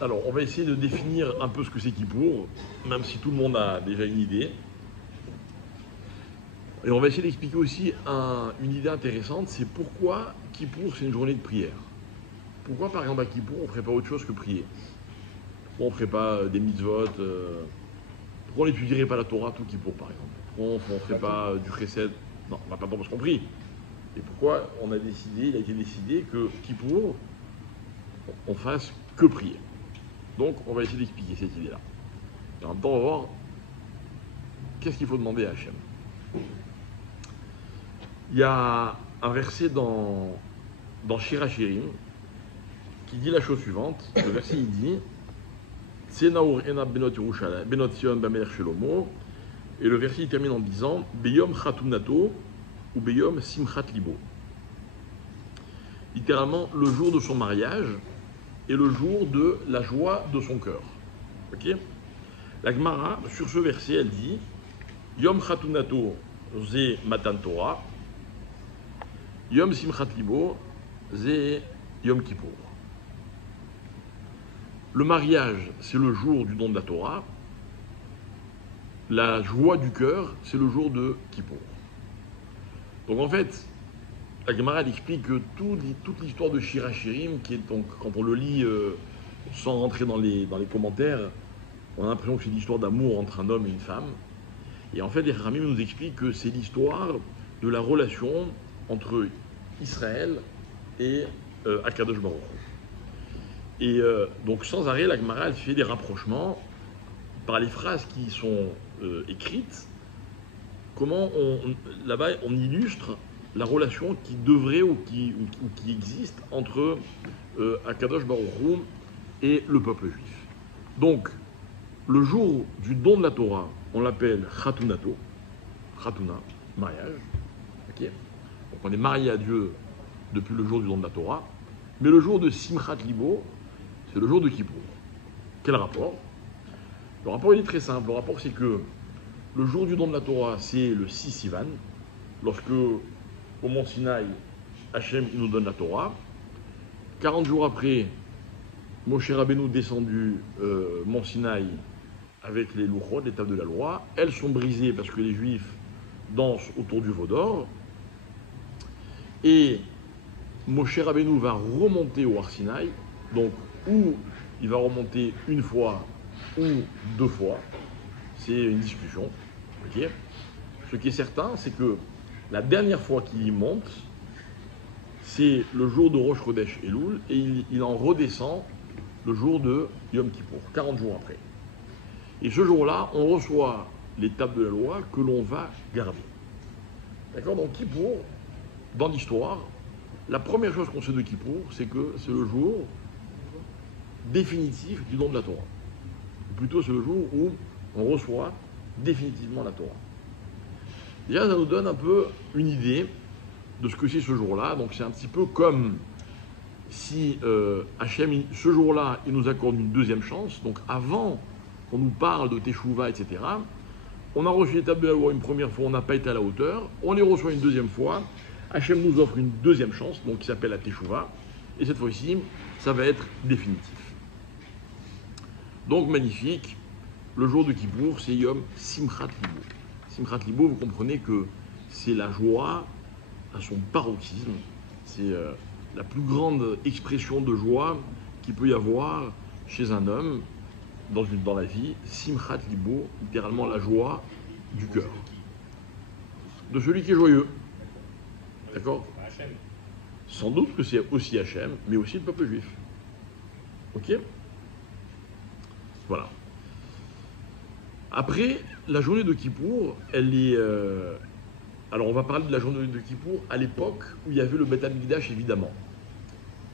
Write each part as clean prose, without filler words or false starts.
Alors, on va essayer de définir un peu ce que c'est Kippour, même si tout le monde a déjà une idée. Et on va essayer d'expliquer aussi une idée intéressante, c'est pourquoi Kippour, c'est une journée de prière. Pourquoi, par exemple, à Kippour, on ne ferait pas autre chose que prier? Pourquoi on ne ferait pas des mitzvot pourquoi on n'étudierait pas la Torah tout Kippour, par exemple? Pourquoi on ne ferait pas du chesed? Non, on va pas parce qu'on prie. Et pourquoi il a été décidé que Kippour, on fasse que prier. Donc, on va essayer d'expliquer cette idée-là. Et en même temps, on va voir qu'est-ce qu'il faut demander à Hachem. Il y a un verset dans Shir HaShirim qui dit la chose suivante. Le verset, il dit Tsenaur ena benot Yerushalayim, benot Sion bamelech Shelomo. Et le verset, il termine en disant Beyom chatunato ou Beyom simchat libo. Littéralement, le jour de son mariage et le jour de la joie de son cœur. Ok? La Gemara, sur ce verset, elle dit Yom chatunato ze matan Torah, Yom simchat libo ze Yom Kippour. Le mariage, c'est le jour du don de la Torah. La joie du cœur, c'est le jour de Kippour. Donc en fait, la Gemara explique que toute l'histoire de Shir HaShirim, qui est donc, quand on le lit sans rentrer dans les commentaires, on a l'impression que c'est l'histoire d'amour entre un homme et une femme. Et en fait, les Ramim nous expliquent que c'est l'histoire de la relation entre Israël et Akadosh Baruch Hu. Et donc sans arrêt, la Gemara elle fait des rapprochements par les phrases qui sont écrites. Comment là-bas on illustre la relation qui devrait ou qui existe entre Akadosh Baruch Hu et le peuple juif. Donc, le jour du don de la Torah, on l'appelle Chatunato, Chatuna, mariage. Okay. Donc on est marié à Dieu depuis le jour du don de la Torah. Mais le jour de Simchat Libo, c'est le jour de Kippour. Quel rapport? Le rapport il est très simple. Le rapport c'est que le jour du don de la Torah, c'est le 6 Sivan, lorsque au mont Sinaï, Hachem nous donne la Torah. 40 jours après, Moshe Rabbeinu descendu mont Sinaï avec les louchot, les tables de la loi. Elles sont brisées parce que les Juifs dansent autour du veau d'or. Et Moshe Rabbeinu va remonter au Har Sinaï, donc ou il va remonter une fois ou deux fois. C'est une discussion. Okay. Ce qui est certain, c'est que la dernière fois qu'il y monte, c'est le jour de Rosh Chodesh Elul, et il en redescend le jour de Yom Kippour, 40 jours après. Et ce jour-là, on reçoit les tables de la loi que l'on va garder. D'accord? Donc Kippour, dans l'histoire, la première chose qu'on sait de Kippour, c'est que c'est le jour définitif du don de la Torah. Ou plutôt, c'est le jour où on reçoit définitivement la Torah. Déjà, ça nous donne un peu une idée de ce que c'est ce jour-là. Donc, c'est un petit peu comme si Hachem, ce jour-là, il nous accorde une deuxième chance. Donc, avant qu'on nous parle de Teshuvah, etc., on a reçu les tables de la loi une première fois, on n'a pas été à la hauteur. On les reçoit une deuxième fois. Hachem nous offre une deuxième chance, donc qui s'appelle la Teshuvah. Et cette fois-ci, ça va être définitif. Donc, magnifique. Le jour de Kippour, c'est Yom Simchat Libo. Simchat Libo, vous comprenez que c'est la joie à son paroxysme. C'est la plus grande expression de joie qu'il peut y avoir chez un homme dans la vie. Simchat Libo, littéralement la joie du cœur. De celui qui est joyeux. D'accord? Sans doute que c'est aussi Hachem, mais aussi le peuple juif. Ok? Voilà. Après, la journée de Kippour, elle est... alors, on va parler de la journée de Kippour à l'époque où il y avait le Beth Amikdash, évidemment.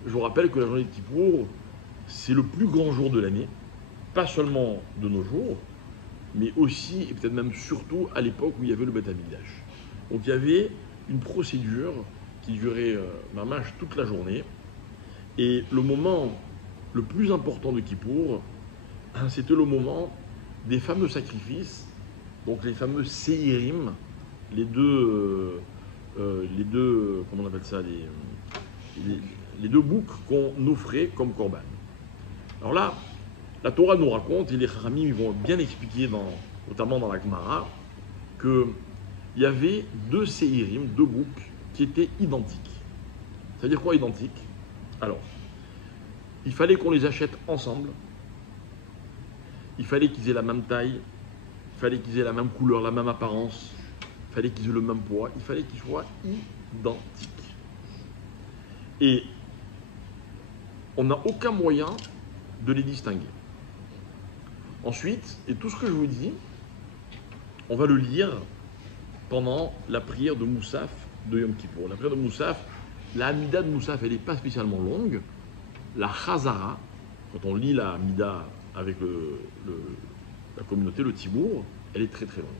Je vous rappelle que la journée de Kippour, c'est le plus grand jour de l'année, pas seulement de nos jours, mais aussi, et peut-être même surtout, à l'époque où il y avait le Beth Amikdash. Donc, il y avait une procédure qui durait mamash toute la journée. Et le moment le plus important de Kippour, c'était le moment des fameux sacrifices, donc les fameux séirim, les deux, comment on appelle ça, les deux boucs qu'on offrait comme korban. Alors là, La Torah nous raconte, et les Chachamim ils vont bien expliquer, notamment dans la Gemara, qu'il y avait deux séirim, deux boucs, qui étaient identiques. Ça veut dire quoi identiques? Alors, il fallait qu'on les achète ensemble, il fallait qu'ils aient la même taille, il fallait qu'ils aient la même couleur, la même apparence, il fallait qu'ils aient le même poids, il fallait qu'ils soient identiques. Et on n'a aucun moyen de les distinguer. Ensuite, et tout ce que je vous dis, on va le lire pendant la prière de Moussaf de Yom Kippour. La prière de Moussaf, la Hamida de Moussaf, elle n'est pas spécialement longue. La Chazara, quand on lit la Hamida avec la communauté, le Tibour, elle est très très longue.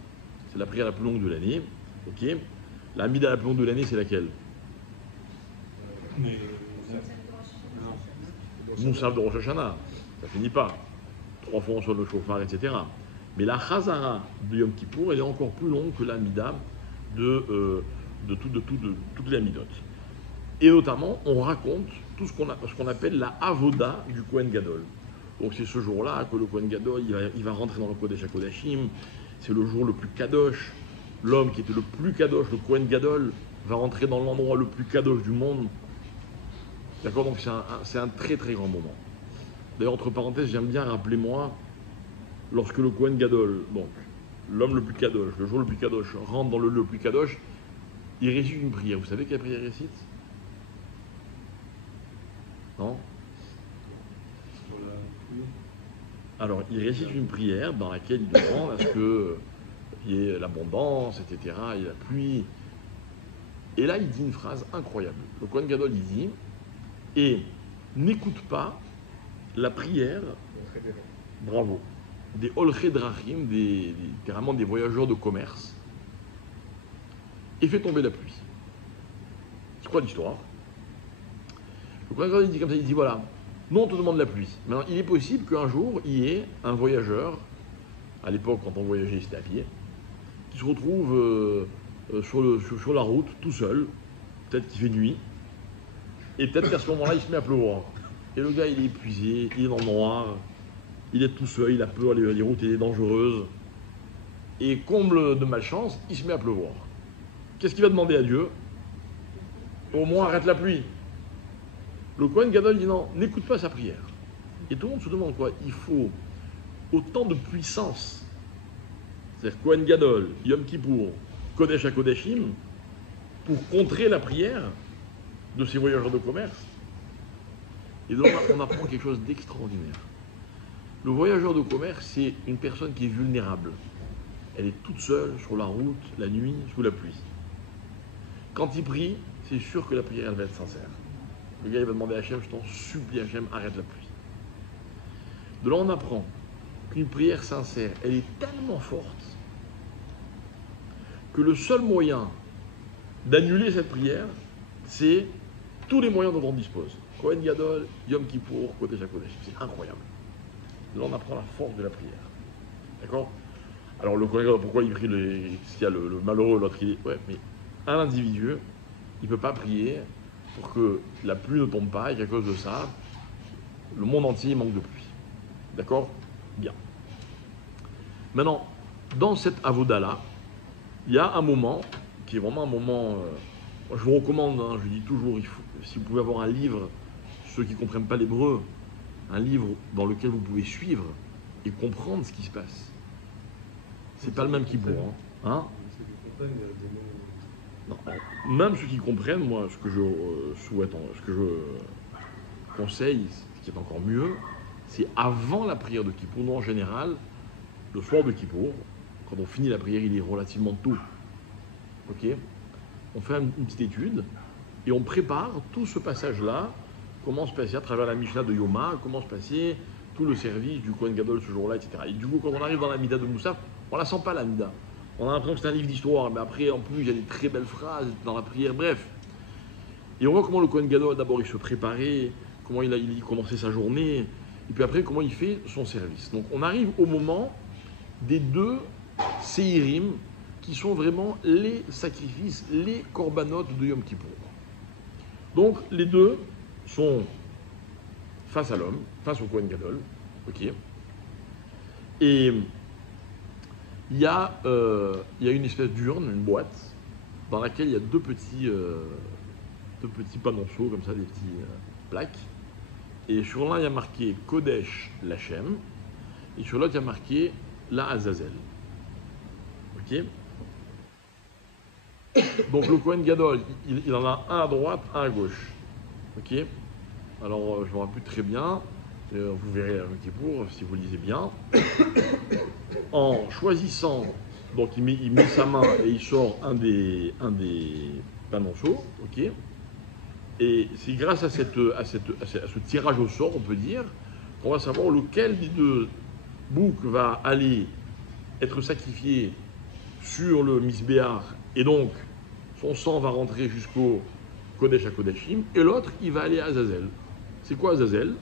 C'est la prière la plus longue de l'année. Ok. La Hamida la plus longue de l'année, c'est laquelle? Moussaf de Rosh Hashanah. Ça finit pas. 3 fois on sonne le chauffard, etc. Mais la Chazara de Yom Kippour, elle est encore plus longue que la Hamida de toutes les Hamidot. Et notamment, on raconte tout ce qu'on appelle la Avoda du Kohen Gadol. Donc c'est ce jour-là que le Kohen Gadol, il va rentrer dans le Kodesh HaKodashim. C'est le jour le plus kadosh. L'homme qui était le plus kadosh, le Kohen Gadol, va rentrer dans l'endroit le plus kadosh du monde. D'accord? Donc c'est un très très grand moment. D'ailleurs, entre parenthèses, j'aime bien rappeler moi, lorsque le Kohen Gadol, donc l'homme le plus kadosh, le jour le plus kadosh, rentre dans le lieu le plus kadosh, il récite une prière. Vous savez quelle prière il récite? Non? Alors, il récite une prière dans laquelle il demande à ce qu'il y ait l'abondance, etc., et la pluie. Et là, il dit une phrase incroyable. Le Kohen Gadol, il dit, et n'écoute pas la prière, bravo, des Olche Drachim, carrément des voyageurs de commerce, et fait tomber la pluie. C'est quoi l'histoire? Le Kohen Gadol, il dit comme ça, il dit voilà, nous on te demande la pluie. Maintenant, il est possible qu'un jour, il y ait un voyageur, à l'époque quand on voyageait, c'était à pied, qui se retrouve sur la route, tout seul, peut-être qu'il fait nuit, et peut-être qu'à ce moment-là, il se met à pleuvoir. Et le gars, il est épuisé, il est dans le noir, il est tout seul, il a peur, les routes sont dangereuses. Et comble de malchance, il se met à pleuvoir. Qu'est-ce qu'il va demander à Dieu? Au moins, arrête la pluie. Le Kohen Gadol dit non, n'écoute pas sa prière. Et tout le monde se demande quoi? Il faut autant de puissance. C'est-à-dire Kohen Gadol, Yom Kippour, Kodesh HaKodashim, pour contrer la prière de ces voyageurs de commerce. Et donc on apprend quelque chose d'extraordinaire. Le voyageur de commerce, c'est une personne qui est vulnérable. Elle est toute seule sur la route, la nuit, sous la pluie. Quand il prie, c'est sûr que la prière, elle va être sincère. Le gars, il va demander à Hachem, je t'en supplie Hachem, arrête la pluie. De là, on apprend qu'une prière sincère, elle est tellement forte que le seul moyen d'annuler cette prière, c'est tous les moyens dont on dispose. Kohen Gadol, Yom Kippour, Kodesh HaKodashim. C'est incroyable. Là, on apprend la force de la prière. D'accord? Alors, le Kohen Gadol, pourquoi il prie s'il y a le malheureux, l'autre, il est... Ouais, mais un individu, il ne peut pas prier pour que la pluie ne tombe pas et qu'à cause de ça, le monde entier manque de pluie. D'accord? Bien. Maintenant, dans cette avoda-là, il y a un moment qui est vraiment un moment... je vous recommande, je dis toujours, si vous pouvez avoir un livre, ceux qui ne comprennent pas l'hébreu, un livre dans lequel vous pouvez suivre et comprendre ce qui se passe. C'est pas le même Kippour. Hein? Non, même ceux qui comprennent, moi, ce que je souhaite, ce que je conseille, ce qui est encore mieux, c'est avant la prière de Kippour. Nous, en général, le soir de Kippour, quand on finit la prière, il est relativement tôt. Ok? On fait une petite étude et on prépare tout ce passage-là, comment se passer à travers la Mishnah de Yoma, comment se passer tout le service du Kohen Gadol ce jour-là, etc. Et du coup, quand on arrive dans la Mida de Moussaf, on la sent pas la Mida. On a l'impression que c'est un livre d'histoire, mais après, en plus, il y a des très belles phrases dans la prière, bref. Et on voit comment le Kohen Gadol, d'abord, il se préparait, comment il commençait sa journée, et puis après, comment il fait son service. Donc, on arrive au moment des deux séirim, qui sont vraiment les sacrifices, les corbanotes de Yom Kippour. Donc, les deux sont face à l'homme, face au Kohen Gadol, ok. Et il y a une espèce d'urne, une boîte, dans laquelle il y a deux petits panonceaux, comme ça, des petits plaques. Et sur l'un, il y a marqué Kodesh Lachem, et sur l'autre, il y a marqué La Azazel. Ok. Donc le Kohen Gadol, il en a un à droite, un à gauche. Ok. Alors, je ne me rappelle plus très bien. Vous verrez un Kippour si vous lisez bien. En choisissant, donc il met sa main et il sort un des panonceaux, ok. Et c'est grâce à ce tirage au sort, on peut dire, qu'on va savoir lequel des deux boucs va aller être sacrifié sur le Misbéar, et donc son sang va rentrer jusqu'au Kodesh HaKodashim, et l'autre, il va aller à Azazel. C'est quoi Azazel?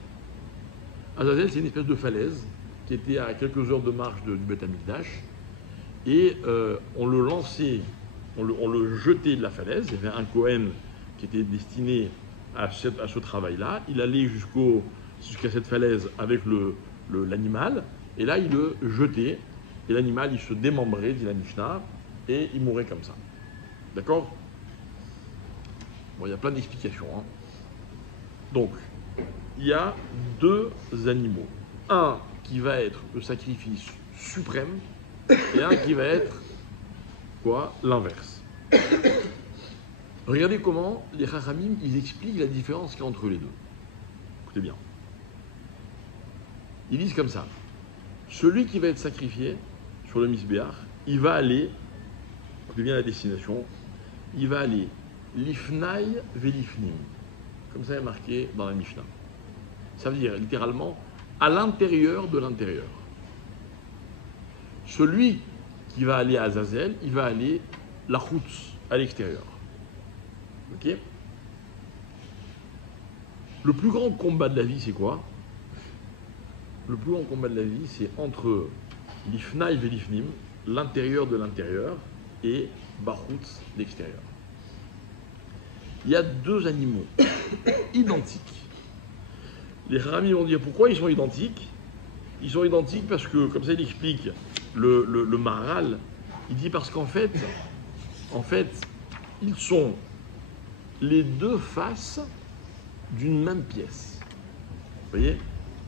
Azazel, c'est une espèce de falaise qui était à quelques heures de marche du Beth Amikdash, et on le lançait, on le jetait de la falaise. Il y avait un Kohen qui était destiné à ce travail-là. Il allait jusqu'à cette falaise avec l'animal, et là il le jetait, et l'animal il se démembrait, dit la Mishnah, et il mourait comme ça. D'accord? Bon, il y a plein d'explications. Hein. Donc, il y a deux animaux. Un qui va être le sacrifice suprême, et un qui va être, quoi, l'inverse. Regardez comment les Chachamim, ils expliquent la différence qu'il y a entre les deux. Écoutez bien. Ils disent comme ça. Celui qui va être sacrifié sur le Misbéach, il va aller, écoutez bien la destination, il va aller l'ifnaï velifnim. Comme ça est marqué dans la Mishnah. Ça veut dire littéralement à l'intérieur de l'intérieur. Celui qui va aller à Azazel, il va aller la chutz, à l'extérieur. Ok? Le plus grand combat de la vie, c'est quoi? Le plus grand combat de la vie, c'est entre l'ifnaï velifnim, l'intérieur de l'intérieur, et bachutz, l'extérieur. Il y a deux animaux identiques. Les Chachamim vont dire pourquoi ils sont identiques. Ils sont identiques parce que, comme ça il explique le Maharal, il dit parce qu'en fait, ils sont les deux faces d'une même pièce. Vous voyez?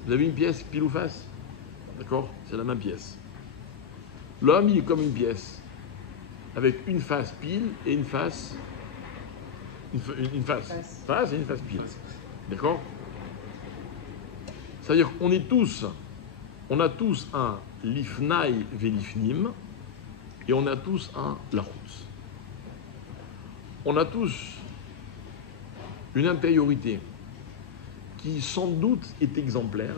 Vous avez une pièce pile ou face? D'accord? C'est la même pièce. L'homme, il est comme une pièce, avec une face pile et une face face et une face pile. D'accord? C'est-à-dire qu'on on a tous un lifnaï velifnim et on a tous un lachutz. On a tous une intériorité qui sans doute est exemplaire,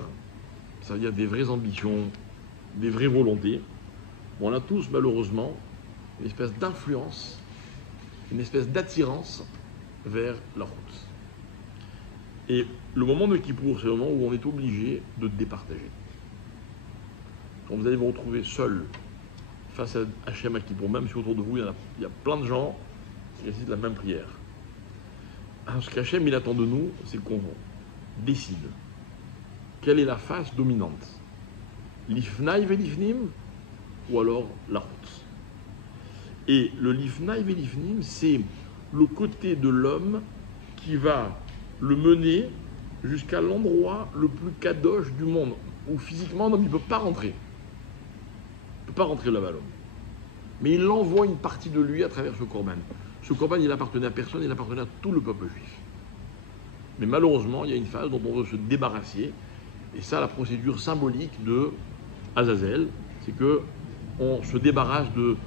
c'est-à-dire des vraies ambitions, des vraies volontés. On a tous malheureusement une espèce d'influence, une espèce d'attirance vers la route. Et le moment de Kippour, c'est le moment où on est obligé de départager. Quand vous allez vous retrouver seul face à Hachem à Kippour, même si autour de vous il y a plein de gens qui récitent la même prière. Ce qu'Hachem il attend de nous, c'est qu'on décide quelle est la face dominante. L'ifnaï velifnim ou alors la route. Et le lifnaï velifnim, c'est le côté de l'homme qui va le mener jusqu'à l'endroit le plus kadosh du monde, où physiquement l'homme ne peut pas rentrer. Il ne peut pas rentrer là-bas l'homme. Mais il envoie une partie de lui à travers ce korban. Ce korban, il appartenait à personne, il appartenait à tout le peuple juif. Mais malheureusement, il y a une phase dont on veut se débarrasser, et ça, la procédure symbolique de Azazel, c'est qu'on se débarrasse de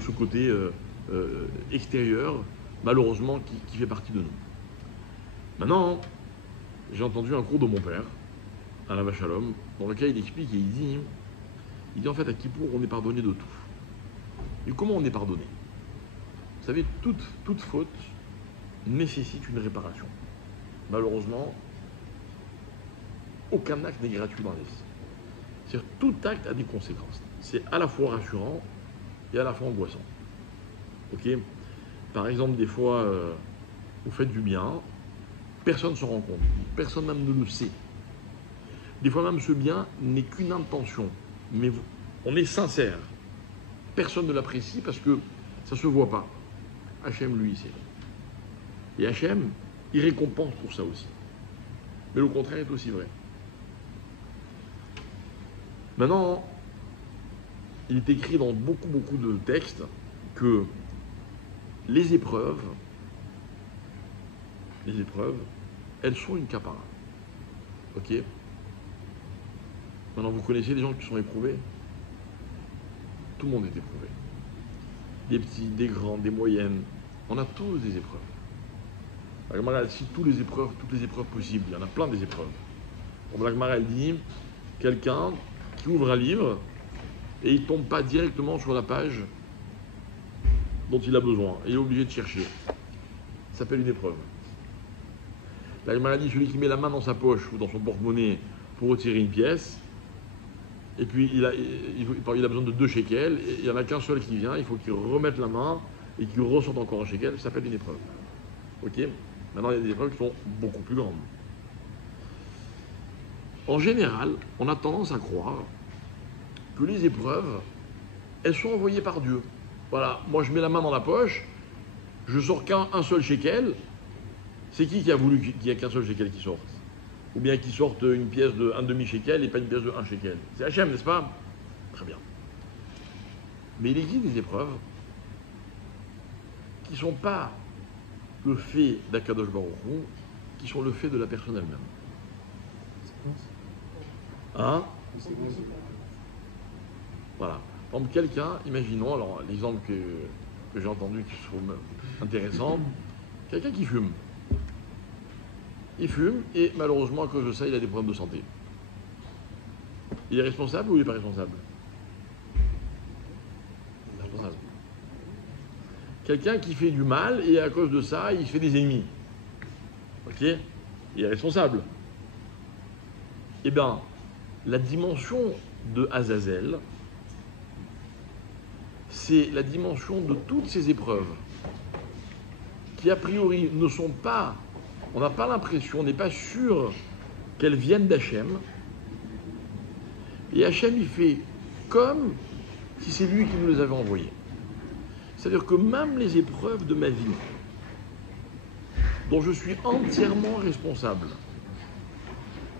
ce côté extérieur, malheureusement, qui fait partie de nous. Maintenant, j'ai entendu un cours de mon père, Alav Shalom, dans lequel il explique et il dit en fait à Kippour, on est pardonné de tout. Et comment on est pardonné? Vous savez, toute faute nécessite une réparation. Malheureusement, aucun acte n'est gratuit dans la vie. C'est-à-dire, tout acte a des conséquences. C'est à la fois rassurant et à la fois angoissant. Ok? Par exemple, des fois, vous faites du bien, personne ne s'en rend compte, personne même ne le sait. Des fois même, ce bien n'est qu'une intention mais on est sincère. Personne ne l'apprécie parce que ça ne se voit pas. Hachem, lui, c'est. Et Hachem, il récompense pour ça aussi. Mais le contraire est aussi vrai. Maintenant, il est écrit dans beaucoup de textes que les épreuves, elles sont une capara. Ok? Maintenant, vous connaissez des gens qui sont éprouvés? Tout le monde est éprouvé. Des petits, des grands, des moyennes. On a tous des épreuves. La Gemara, elle cite toutes les épreuves possibles. Il y en a plein des épreuves. Comme la Gemara, elle dit, quelqu'un qui ouvre un livre et il ne tombe pas directement sur la page dont il a besoin. Et il est obligé de chercher. Ça s'appelle une épreuve. La Gemara dit, celui qui met la main dans sa poche ou dans son porte-monnaie pour retirer une pièce, et puis il a besoin de 2 shekels, et il n'y en a qu'un seul qui vient, il faut qu'il remette la main et qu'il ressorte encore un shekel, ça s'appelle une épreuve. Ok? Maintenant, il y a des épreuves qui sont beaucoup plus grandes. En général, on a tendance à croire que les épreuves, elles sont envoyées par Dieu. Voilà, moi je mets la main dans la poche, je sors qu'un seul shekel, c'est qui a voulu qu'il n'y ait qu'un seul shekel qui sorte? Ou bien qu'il sorte une pièce de 1 demi-shekel et pas une pièce de 1 shekel? C'est Hachem, n'est-ce pas? Très bien. Mais il existe des épreuves qui ne sont pas le fait d'Akadosh Baruch Hu, qui sont le fait de la personne elle-même. Hein? Voilà. Par exemple, quelqu'un, imaginons, alors l'exemple que j'ai entendu qui se trouve intéressant, quelqu'un qui fume. Il fume et malheureusement à cause de ça, il a des problèmes de santé. Il est responsable ou il n'est pas responsable? Responsable. Quelqu'un qui fait du mal et à cause de ça, il se fait des ennemis. Ok? Il est responsable. Eh bien, la dimension de Azazel, c'est la dimension de toutes ces épreuves qui a priori ne sont pas, on n'a pas l'impression, on n'est pas sûr qu'elles viennent d'Hachem. Et Hachem, il fait comme si c'est lui qui nous les avait envoyées. C'est-à-dire que même les épreuves de ma vie, dont je suis entièrement responsable,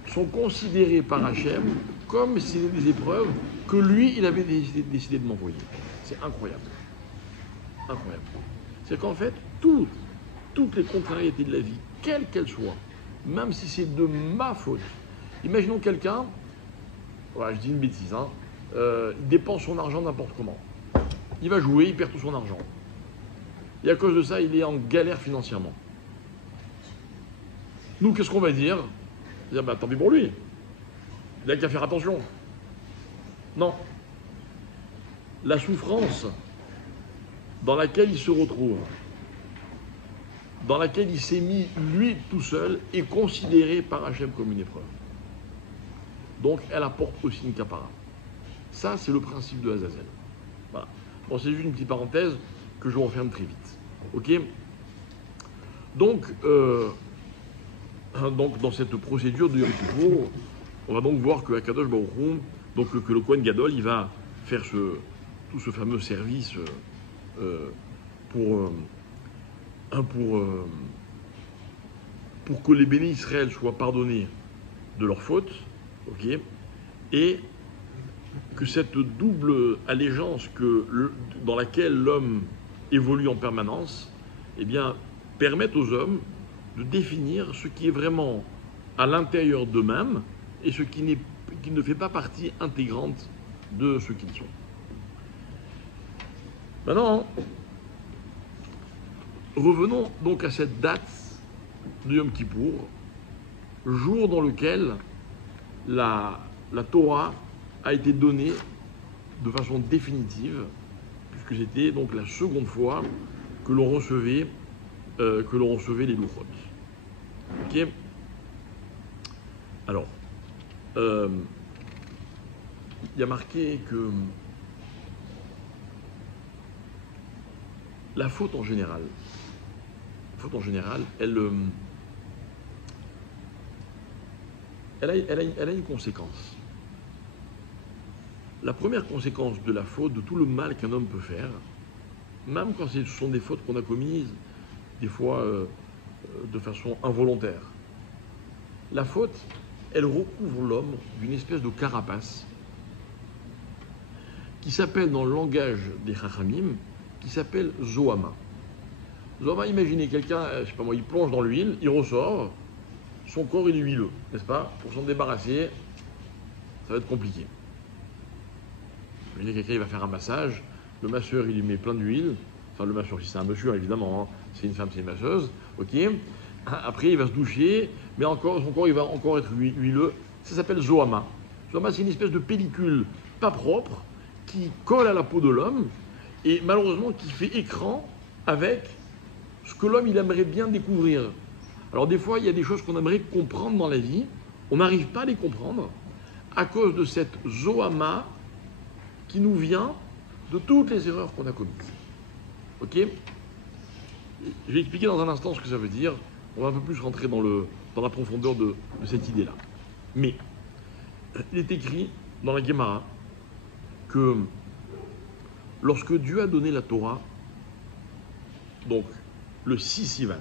sont considérées par Hachem comme si c'était des épreuves que lui, il avait décidé de m'envoyer. C'est incroyable. Incroyable. C'est qu'en fait, toutes les contrariétés de la vie, quelles qu'elles soient, même si c'est de ma faute. Imaginons quelqu'un, voilà, je dis une bêtise, hein, il dépense son argent n'importe comment. Il va jouer, il perd tout son argent. Et à cause de ça, il est en galère financièrement. Nous, qu'est-ce qu'on va dire? On va dire, bah, tant pis pour lui. Il n'a qu'à faire attention. Non. La souffrance dans laquelle il se retrouve, dans laquelle il s'est mis lui tout seul, est considérée par Hachem comme une épreuve. Donc, elle apporte aussi une capara. Ça, c'est le principe de Azazel. Voilà. Bon, c'est juste une petite parenthèse que je referme très vite. Ok? Donc, dans cette procédure de Yom Kippour, on va donc voir que Akadosh Baruch Hu, donc que le Kohen Gadol, il va faire tout ce fameux service pour que les bénis Israël soient pardonnés de leurs fautes, ok, et que cette double allégeance dans laquelle l'homme évolue en permanence, eh bien, permette aux hommes de définir ce qui est vraiment à l'intérieur d'eux-mêmes et ce qui ne fait pas partie intégrante de ce qu'ils sont. Maintenant, revenons donc à cette date de Yom Kippour, jour dans lequel la Torah a été donnée de façon définitive, puisque c'était donc la seconde fois que l'on recevait les Louchot. Ok? Alors, il y a marqué que la faute en général, elle a une conséquence. La première conséquence de la faute, de tout le mal qu'un homme peut faire, même quand ce sont des fautes qu'on a commises, des fois de façon involontaire, la faute, elle recouvre l'homme d'une espèce de carapace qui s'appelle dans le langage des Chachamim, qui s'appelle Zohama. Zohama, imaginez quelqu'un, je sais pas moi, il plonge dans l'huile, il ressort, son corps il est huileux, n'est-ce pas? Pour s'en débarrasser, ça va être compliqué. Imaginez quelqu'un, il va faire un massage, le masseur il lui met plein d'huile, enfin le masseur, si c'est un monsieur évidemment, hein. C'est une femme, c'est une masseuse, ok? Après il va se doucher, mais encore, son corps il va encore être huileux, ça s'appelle Zohama. Zohama, c'est une espèce de pellicule pas propre, qui colle à la peau de l'homme, et malheureusement qui fait écran avec ce que l'homme il aimerait bien découvrir. Alors des fois, il y a des choses qu'on aimerait comprendre dans la vie, on n'arrive pas à les comprendre à cause de cette Zohama qui nous vient de toutes les erreurs qu'on a commises. Ok? Je vais expliquer dans un instant ce que ça veut dire. On va un peu plus rentrer dans la profondeur de cette idée-là. Mais il est écrit dans la Gemara que lorsque Dieu a donné la Torah, donc le 6 Sivan,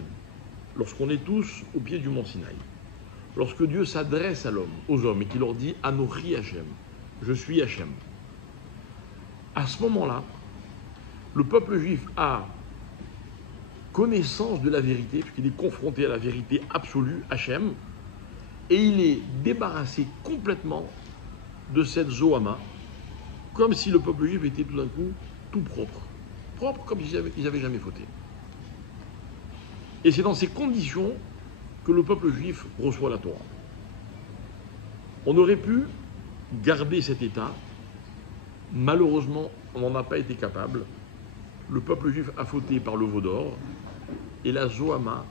lorsqu'on est tous au pied du mont Sinaï, lorsque Dieu s'adresse à l'homme, aux hommes, et qu'il leur dit « Anochi Hachem », je suis Hachem. À ce moment-là, le peuple juif a connaissance de la vérité, puisqu'il est confronté à la vérité absolue, Hachem, et il est débarrassé complètement de cette Zohama, comme si le peuple juif était tout d'un coup tout propre. Propre comme s'ils n'avaient jamais fauté. Et c'est dans ces conditions que le peuple juif reçoit la Torah. On aurait pu garder cet état. Malheureusement, on n'en a pas été capable. Le peuple juif a fauté par le veau d'or et la Zohama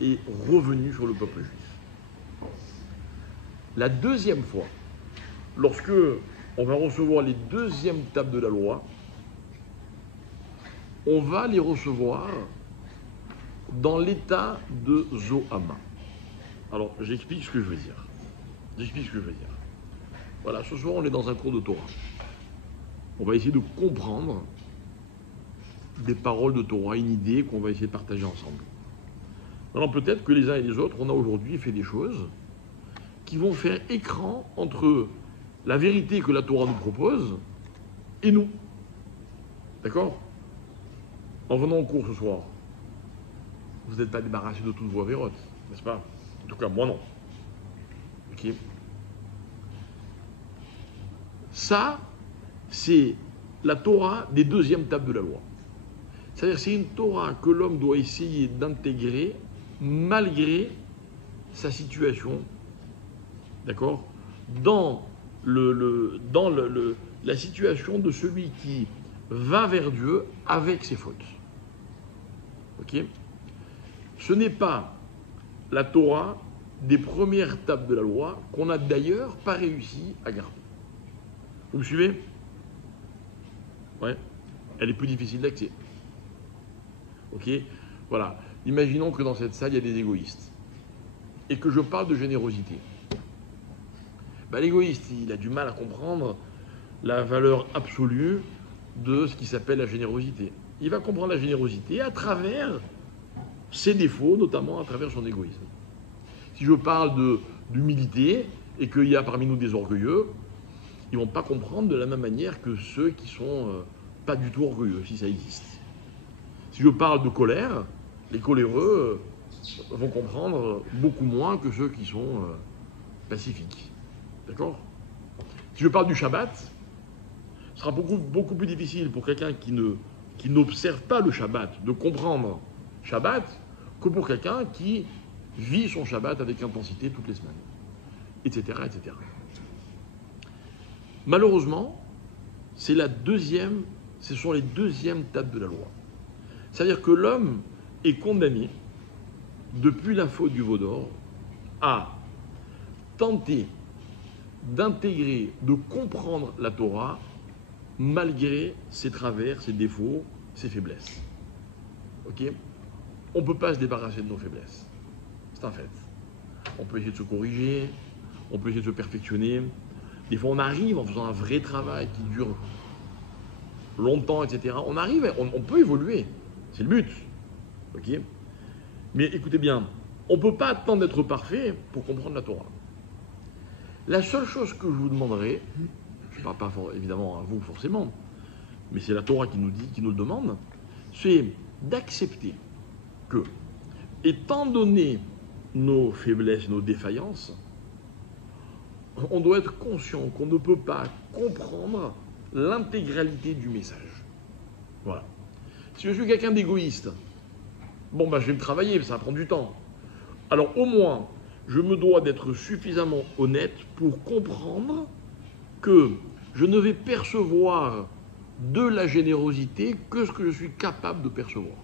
est revenue sur le peuple juif. La deuxième fois, lorsque on va recevoir les deuxièmes tables de la loi, on va les recevoir dans l'état de Zohama. Alors, j'explique ce que je veux dire. Voilà, ce soir, on est dans un cours de Torah. On va essayer de comprendre des paroles de Torah, une idée qu'on va essayer de partager ensemble. Alors, peut-être que les uns et les autres, on a aujourd'hui fait des choses qui vont faire écran entre la vérité que la Torah nous propose et nous. D'accord? En venant au cours ce soir, vous n'êtes pas débarrassé de toutes vos avérotes, n'est-ce pas? En tout cas, moi non. Ok? Ça, c'est la Torah des deuxièmes tables de la loi. C'est-à-dire c'est une Torah que l'homme doit essayer d'intégrer malgré sa situation, d'accord? Dans la situation de celui qui va vers Dieu avec ses fautes. Ok? Ce n'est pas la Torah des premières tables de la loi qu'on n'a d'ailleurs pas réussi à garder. Vous me suivez? Ouais. Elle est plus difficile d'accès. Ok? Voilà. Imaginons que dans cette salle, il y a des égoïstes. Et que je parle de générosité. Ben, l'égoïste, il a du mal à comprendre la valeur absolue de ce qui s'appelle la générosité. Il va comprendre la générosité à travers ses défauts, notamment à travers son égoïsme. Si je parle d'humilité et qu'il y a parmi nous des orgueilleux, ils ne vont pas comprendre de la même manière que ceux qui ne sont pas du tout orgueilleux, si ça existe. Si je parle de colère, les coléreux vont comprendre beaucoup moins que ceux qui sont pacifiques. D'accord? Si je parle du Shabbat, ce sera beaucoup plus difficile pour quelqu'un qui n'observe pas le Shabbat de comprendre Shabbat que pour quelqu'un qui vit son Shabbat avec intensité toutes les semaines, etc., etc. Malheureusement, ce sont les deuxièmes tables de la loi. C'est-à-dire que l'homme est condamné, depuis la faute du veau d'or, à tenter d'intégrer, de comprendre la Torah malgré ses travers, ses défauts, ses faiblesses. Ok? On ne peut pas se débarrasser de nos faiblesses. C'est un fait. On peut essayer de se corriger, on peut essayer de se perfectionner, Des fois, on arrive en faisant un vrai travail qui dure longtemps, etc. On arrive, on peut évoluer. C'est le but. Ok. Mais écoutez bien, on ne peut pas attendre d'être parfait pour comprendre la Torah. La seule chose que je vous demanderai, je ne parle pas évidemment à vous forcément, mais c'est la Torah qui nous dit, qui nous le demande, c'est d'accepter que, étant donné nos faiblesses, nos défaillances, on doit être conscient qu'on ne peut pas comprendre l'intégralité du message. Voilà. Si je suis quelqu'un d'égoïste, bon ben je vais me travailler, ça va prendre du temps. Alors au moins, je me dois d'être suffisamment honnête pour comprendre que je ne vais percevoir de la générosité que ce que je suis capable de percevoir.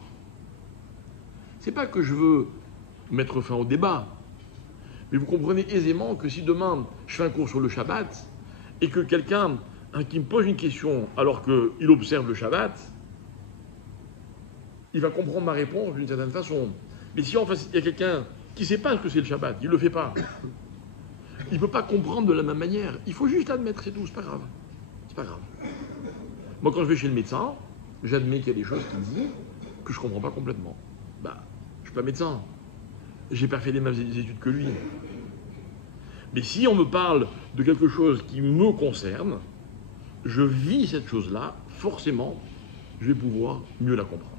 C'est pas que je veux mettre fin au débat, mais vous comprenez aisément que si demain je fais un cours sur le Shabbat et que quelqu'un qui me pose une question alors qu'il observe le Shabbat, il va comprendre ma réponse d'une certaine façon. Mais si en face il y a quelqu'un qui ne sait pas ce que c'est le Shabbat, il ne le fait pas, il ne peut pas comprendre de la même manière. Il faut juste l'admettre, c'est tout, c'est pas grave. C'est pas grave. Moi, quand je vais chez le médecin, j'admets qu'il y a des choses qu'il dit que je ne comprends pas complètement. Bah, je ne suis pas médecin. J'ai pas fait les mêmes études que lui. Mais si on me parle de quelque chose qui me concerne, je vis cette chose-là, forcément, je vais pouvoir mieux la comprendre.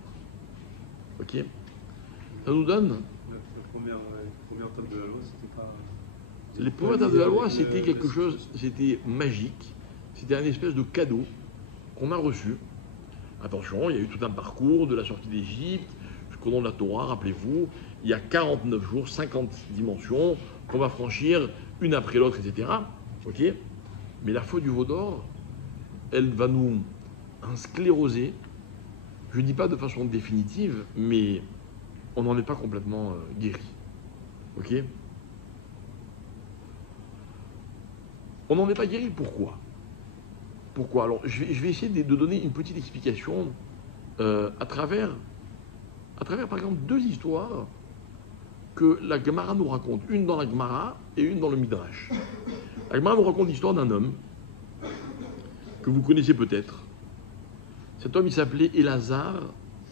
Ok? Ça nous donne. Les premières tables de la loi, c'était pas. Les premières tables de la loi, c'était quelque chose, c'était magique. C'était un espèce de cadeau qu'on a reçu. Attention, il y a eu tout un parcours de la sortie d'Égypte jusqu'au nom de la Torah, rappelez-vous. Il y a 49 jours, 50 dimensions qu'on va franchir une après l'autre, etc. Ok? Mais la faute du veau d'or, elle va nous scléroser. Je ne dis pas de façon définitive, mais on n'en est pas complètement guéri. Ok? On n'en est pas guéri, pourquoi? Pourquoi? Alors, je vais essayer de donner une petite explication à travers, par exemple, deux histoires que la Gemara nous raconte. Une dans la Gemara et une dans le Midrash. La Gemara nous raconte l'histoire d'un homme que vous connaissez peut-être. Cet homme, il s'appelait Elazar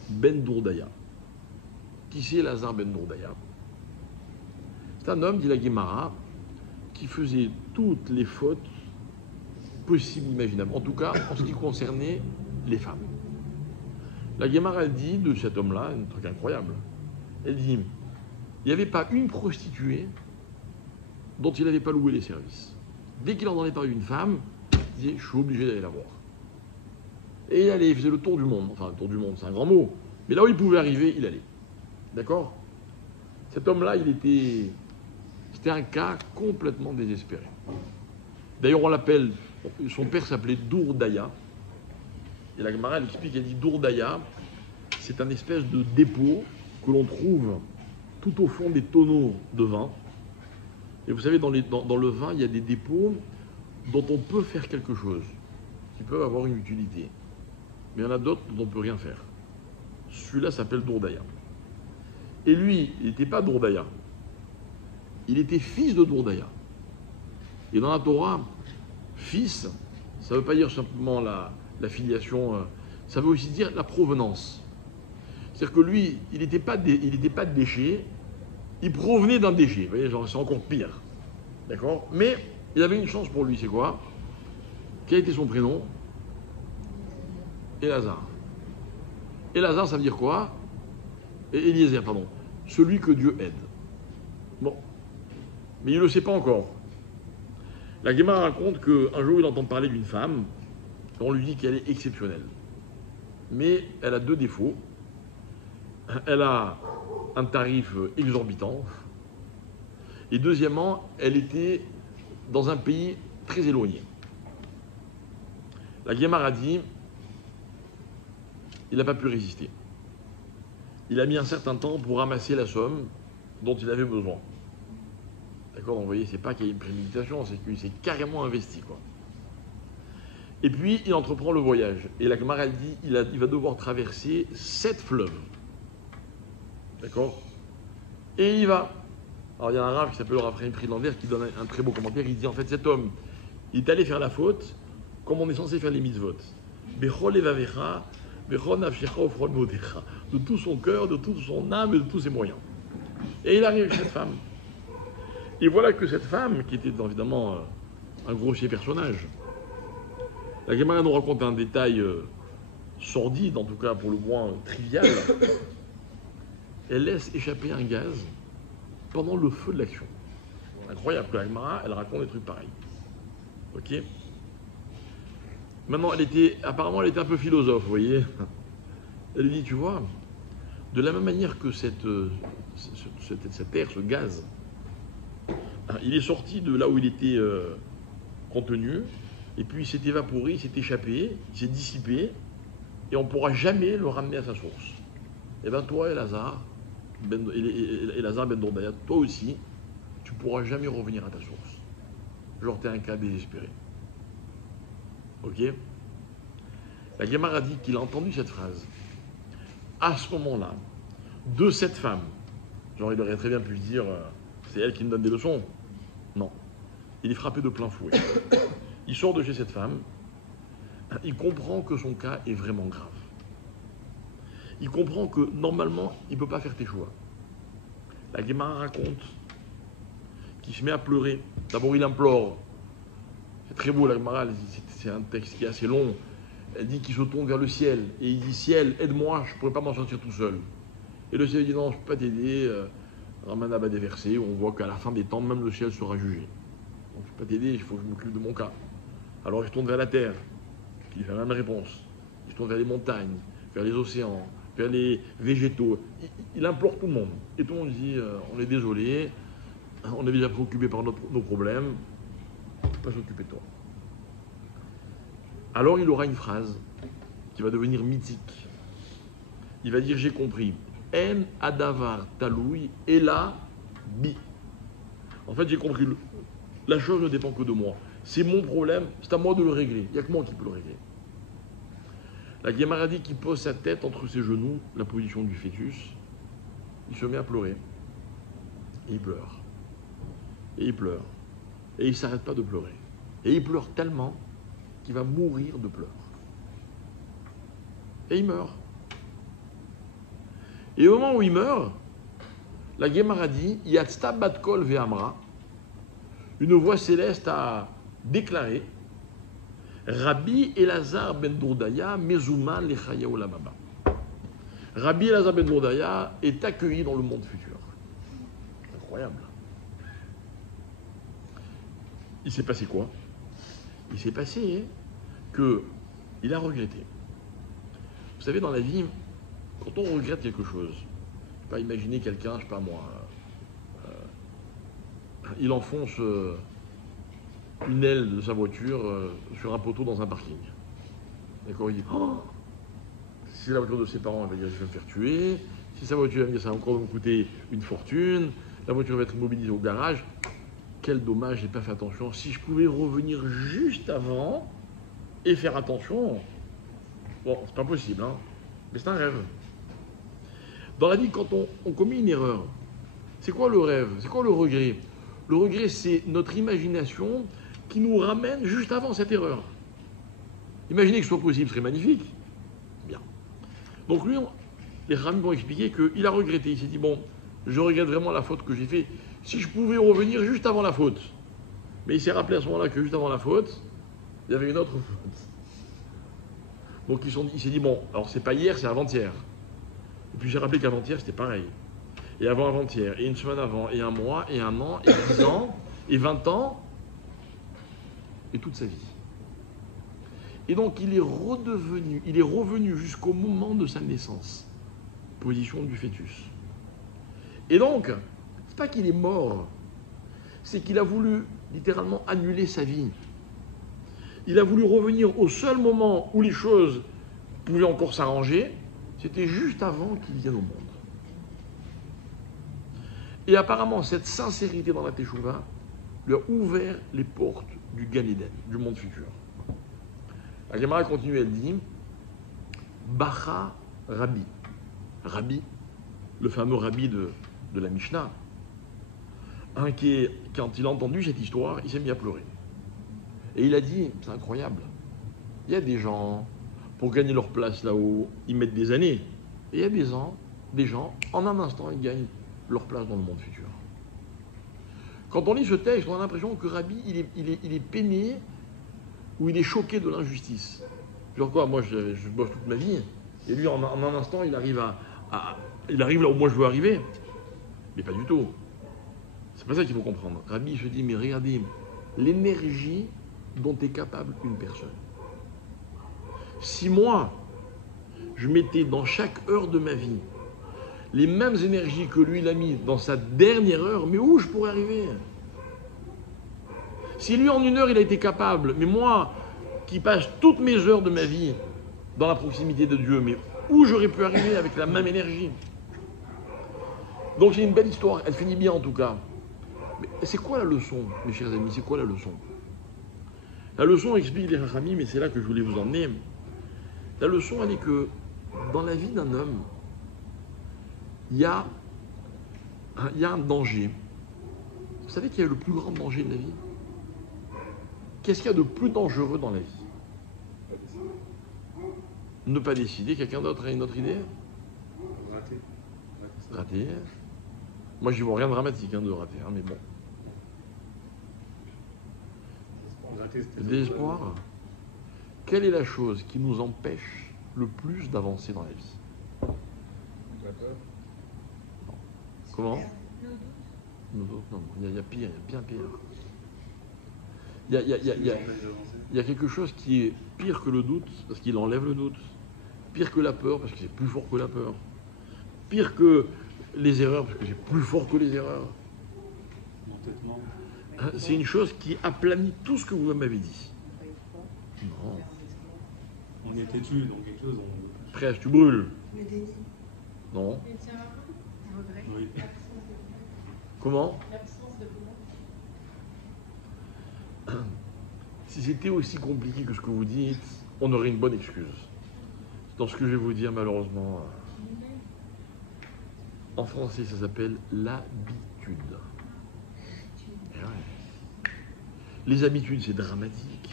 ben Dourdaya. Qui c'est Elazar ben Dourdaya? C'est un homme, dit la Gemara, qui faisait toutes les fautes possibles, imaginables. En tout cas, en ce qui concernait les femmes. La Gemara, elle dit de cet homme-là, un truc incroyable. Elle dit, il n'y avait pas une prostituée dont il n'avait pas loué les services. Dès qu'il entendait parler d'une femme, il disait, je suis obligé d'aller la voir. Et il allait, il faisait le tour du monde. Enfin, le tour du monde, c'est un grand mot. Mais là où il pouvait arriver, il allait. D'accord? Cet homme-là, c'était un cas complètement désespéré. D'ailleurs, on l'appelle, son père s'appelait Dourdaya. Et la Gemara, elle explique, elle dit Dourdaya, c'est un espèce de dépôt que l'on trouve tout au fond des tonneaux de vin. Et vous savez, dans le vin, il y a des dépôts dont on peut faire quelque chose, qui peuvent avoir une utilité. Mais il y en a d'autres dont on ne peut rien faire. Celui-là s'appelle Dourdaya. Et lui, il n'était pas Dourdaya. Il était fils de Dourdaya. Et dans la Torah, fils, ça ne veut pas dire simplement la filiation, ça veut aussi dire la provenance. C'est-à-dire que lui, il n'était pas de déchet, il provenait d'un déchet. Vous voyez, genre, c'est encore pire. D'accord? Mais il avait une chance pour lui, c'est quoi? Quel était son prénom? Elazar. Elazar, ça veut dire quoi? Eliezer, pardon. Celui que Dieu aide. Bon. Mais il ne le sait pas encore. La Gemara raconte qu'un jour, il entend parler d'une femme, et on lui dit qu'elle est exceptionnelle. Mais elle a deux défauts. Elle a un tarif exorbitant. Et deuxièmement, elle était dans un pays très éloigné. La Gemara dit, il n'a pas pu résister. Il a mis un certain temps pour ramasser la somme dont il avait besoin. D'accord? Donc vous voyez, c'est pas qu'il y a une préméditation, c'est qu'il s'est carrément investi, quoi. Et puis, il entreprend le voyage. Et la Gemara, elle dit, il va devoir traverser 7 fleuves. D'accord? Et il va. Alors, il y a un rav qui s'appelle le Rav Friedlander qui donne un très beau commentaire. Il dit, en fait, cet homme, Il est allé faire la faute comme on est censé faire les mitzvot. Bechol evavecha, bechol nafshecha ufrol modecha. De tout son cœur, de toute son âme et de tous ses moyens. Et il arrive avec cette femme. Et voilà que cette femme, qui était évidemment un grossier personnage, la Gemara nous raconte un détail sordide, en tout cas pour le moins trivial. Elle laisse échapper un gaz pendant le feu de l'action. Incroyable que la Gemara, elle raconte des trucs pareils. Ok. Maintenant, apparemment, elle était un peu philosophe, vous voyez. Elle lui dit, tu vois, de la même manière que cette air, ce gaz, il est sorti de là où il était contenu, et puis il s'est évaporé, il s'est échappé, il s'est dissipé, et on ne pourra jamais le ramener à sa source. Et bien toi, Elazar Ben Dourdaya, toi aussi, tu ne pourras jamais revenir à ta source. Genre, tu es un cas désespéré. Ok. La Gemara dit qu'il a entendu cette phrase. À ce moment-là, de cette femme, genre il aurait très bien pu dire c'est elle qui me donne des leçons. Non. Il est frappé de plein fouet. Il sort de chez cette femme. Il comprend que son cas est vraiment grave. Il comprend que normalement, il ne peut pas faire tes choix. La Gemara raconte qu'il se met à pleurer. D'abord, il implore. C'est très beau, la Gemara, c'est un texte qui est assez long. Elle dit qu'il se tourne vers le ciel. Et il dit, ciel, aide-moi, je ne pourrais pas m'en sortir tout seul. Et le ciel dit, non, je ne peux pas t'aider. Ramana va des versets où on voit qu'à la fin des temps, même le ciel sera jugé. Donc, je ne peux pas t'aider, il faut que je m'occupe de mon cas. Alors, il se tourne vers la terre, qui fait la même réponse. Il se tourne vers les montagnes, vers les océans, vers les végétaux. Il implore tout le monde. Et tout le monde dit, on est désolé, on est déjà préoccupé par nos problèmes, on ne peut pas s'occuper de toi. Alors il aura une phrase qui va devenir mythique. Il va dire, j'ai compris. En adavar taloui ela bi. En fait, j'ai compris. La chose ne dépend que de moi. C'est mon problème, c'est à moi de le régler. Il n'y a que moi qui peux le régler. La Gemara dit qu'il pose sa tête entre ses genoux, la position du fœtus. Il se met à pleurer. Et il pleure. Et il pleure. Et il ne s'arrête pas de pleurer. Et il pleure tellement qu'il va mourir de pleurs. Et il meurt. Et au moment où il meurt, la Gemara dit, Yatzta bat kol ve'amra, une voix céleste a déclaré, Rabbi Elazar ben Dourdaya mezouman lechaya olamaba. Rabbi Elazar ben Dourdaya est accueilli dans le monde futur. Incroyable. Il s'est passé quoi? Il s'est passé qu'il a regretté. Vous savez, dans la vie, quand on regrette quelque chose, je ne peux pas imaginer quelqu'un, je ne sais pas moi, il enfonce une aile de sa voiture sur un poteau dans un parking. D'accord, il dit, oh, si c'est la voiture de ses parents, elle va dire, je vais me faire tuer. Si sa voiture, elle va dire, ça va encore me coûter une fortune. La voiture va être mobilisée au garage. Quel dommage, j'ai pas fait attention. Si je pouvais revenir juste avant et faire attention, bon, c'est pas possible, hein, mais c'est un rêve. Dans la vie, quand on commet une erreur, c'est quoi le rêve? C'est quoi le regret? Le regret, c'est notre imagination qui nous ramène juste avant cette erreur. Imaginez que ce soit possible, ce serait magnifique. Bien. Donc lui, les rabbins vont expliquer qu'il a regretté. Il s'est dit, bon, je regrette vraiment la faute que j'ai faite. Si je pouvais revenir juste avant la faute. Mais il s'est rappelé à ce moment-là que juste avant la faute, il y avait une autre faute. Donc il s'est dit, bon, alors c'est pas hier, c'est avant-hier. Et puis j'ai rappelé qu'avant-hier, c'était pareil. Et avant-avant-hier, et une semaine avant, et un mois, et un an, et 10 ans, et 20 ans, et toute sa vie. Et donc il est revenu jusqu'au moment de sa naissance. Position du fœtus. Et donc, c'est pas qu'il est mort, c'est qu'il a voulu littéralement annuler sa vie. Il a voulu revenir au seul moment où les choses pouvaient encore s'arranger, c'était juste avant qu'il vienne au monde. Et apparemment, cette sincérité dans la Teshuvah lui a ouvert les portes du Gan Eden, du monde futur. La Gemara continue, elle dit, Bacha Rabbi. Rabbi, le fameux Rabbi de la Mishnah, quand il a entendu cette histoire, il s'est mis à pleurer. Et il a dit, c'est incroyable, il y a des gens, pour gagner leur place là-haut, ils mettent des années. Et il y a des gens, en un instant, ils gagnent leur place dans le monde futur. Quand on lit ce texte, on a l'impression que Rabbi, il est peiné ou il est choqué de l'injustice. Genre quoi, moi je bosse toute ma vie, et lui en un instant il arrive il arrive là où moi je veux arriver. Mais pas du tout. C'est pas ça qu'il faut comprendre. Rabbi se dit, mais regardez, l'énergie dont est capable une personne. Si moi, je mettais dans chaque heure de ma vie les mêmes énergies que lui il a mis dans sa dernière heure, mais où je pourrais arriver? Si lui en une heure il a été capable, mais moi qui passe toutes mes heures de ma vie dans la proximité de Dieu, mais où j'aurais pu arriver avec la même énergie? Donc c'est une belle histoire, elle finit bien en tout cas. Mais c'est quoi la leçon, mes chers amis? C'est quoi la leçon? La leçon explique les Rachamim, mais c'est là que je voulais vous emmener. La leçon, elle est que dans la vie d'un homme, il y a un danger. Vous savez qu'il y a le plus grand danger de la vie? Qu'est-ce qu'il y a de plus dangereux dans la vie? Ne pas décider. Quelqu'un d'autre a une autre idée? Rater. Moi, j'y vois rien de dramatique de rater, mais bon. Désespoir. Quelle est la chose qui nous empêche le plus d'avancer dans la vie? Non. Comment? Nos doutes, non. Il y a pire, il y a bien pire. Il y a quelque chose qui est pire que le doute, parce qu'il enlève le doute. Pire que la peur, parce que c'est plus fort que la peur. Pire que les erreurs, parce que c'est plus fort que les erreurs. C'est une chose qui aplanit tout ce que vous m'avez dit. Non. On est têtu, donc quelque chose, Presque, tu brûles. Le déni. Non. Le regret. Oui. Comment? L'absence de bonheur. Si c'était aussi compliqué que ce que vous dites, on aurait une bonne excuse. Dans ce que je vais vous dire, malheureusement, en français, ça s'appelle l'habitude. Et ouais. Les habitudes, c'est dramatique.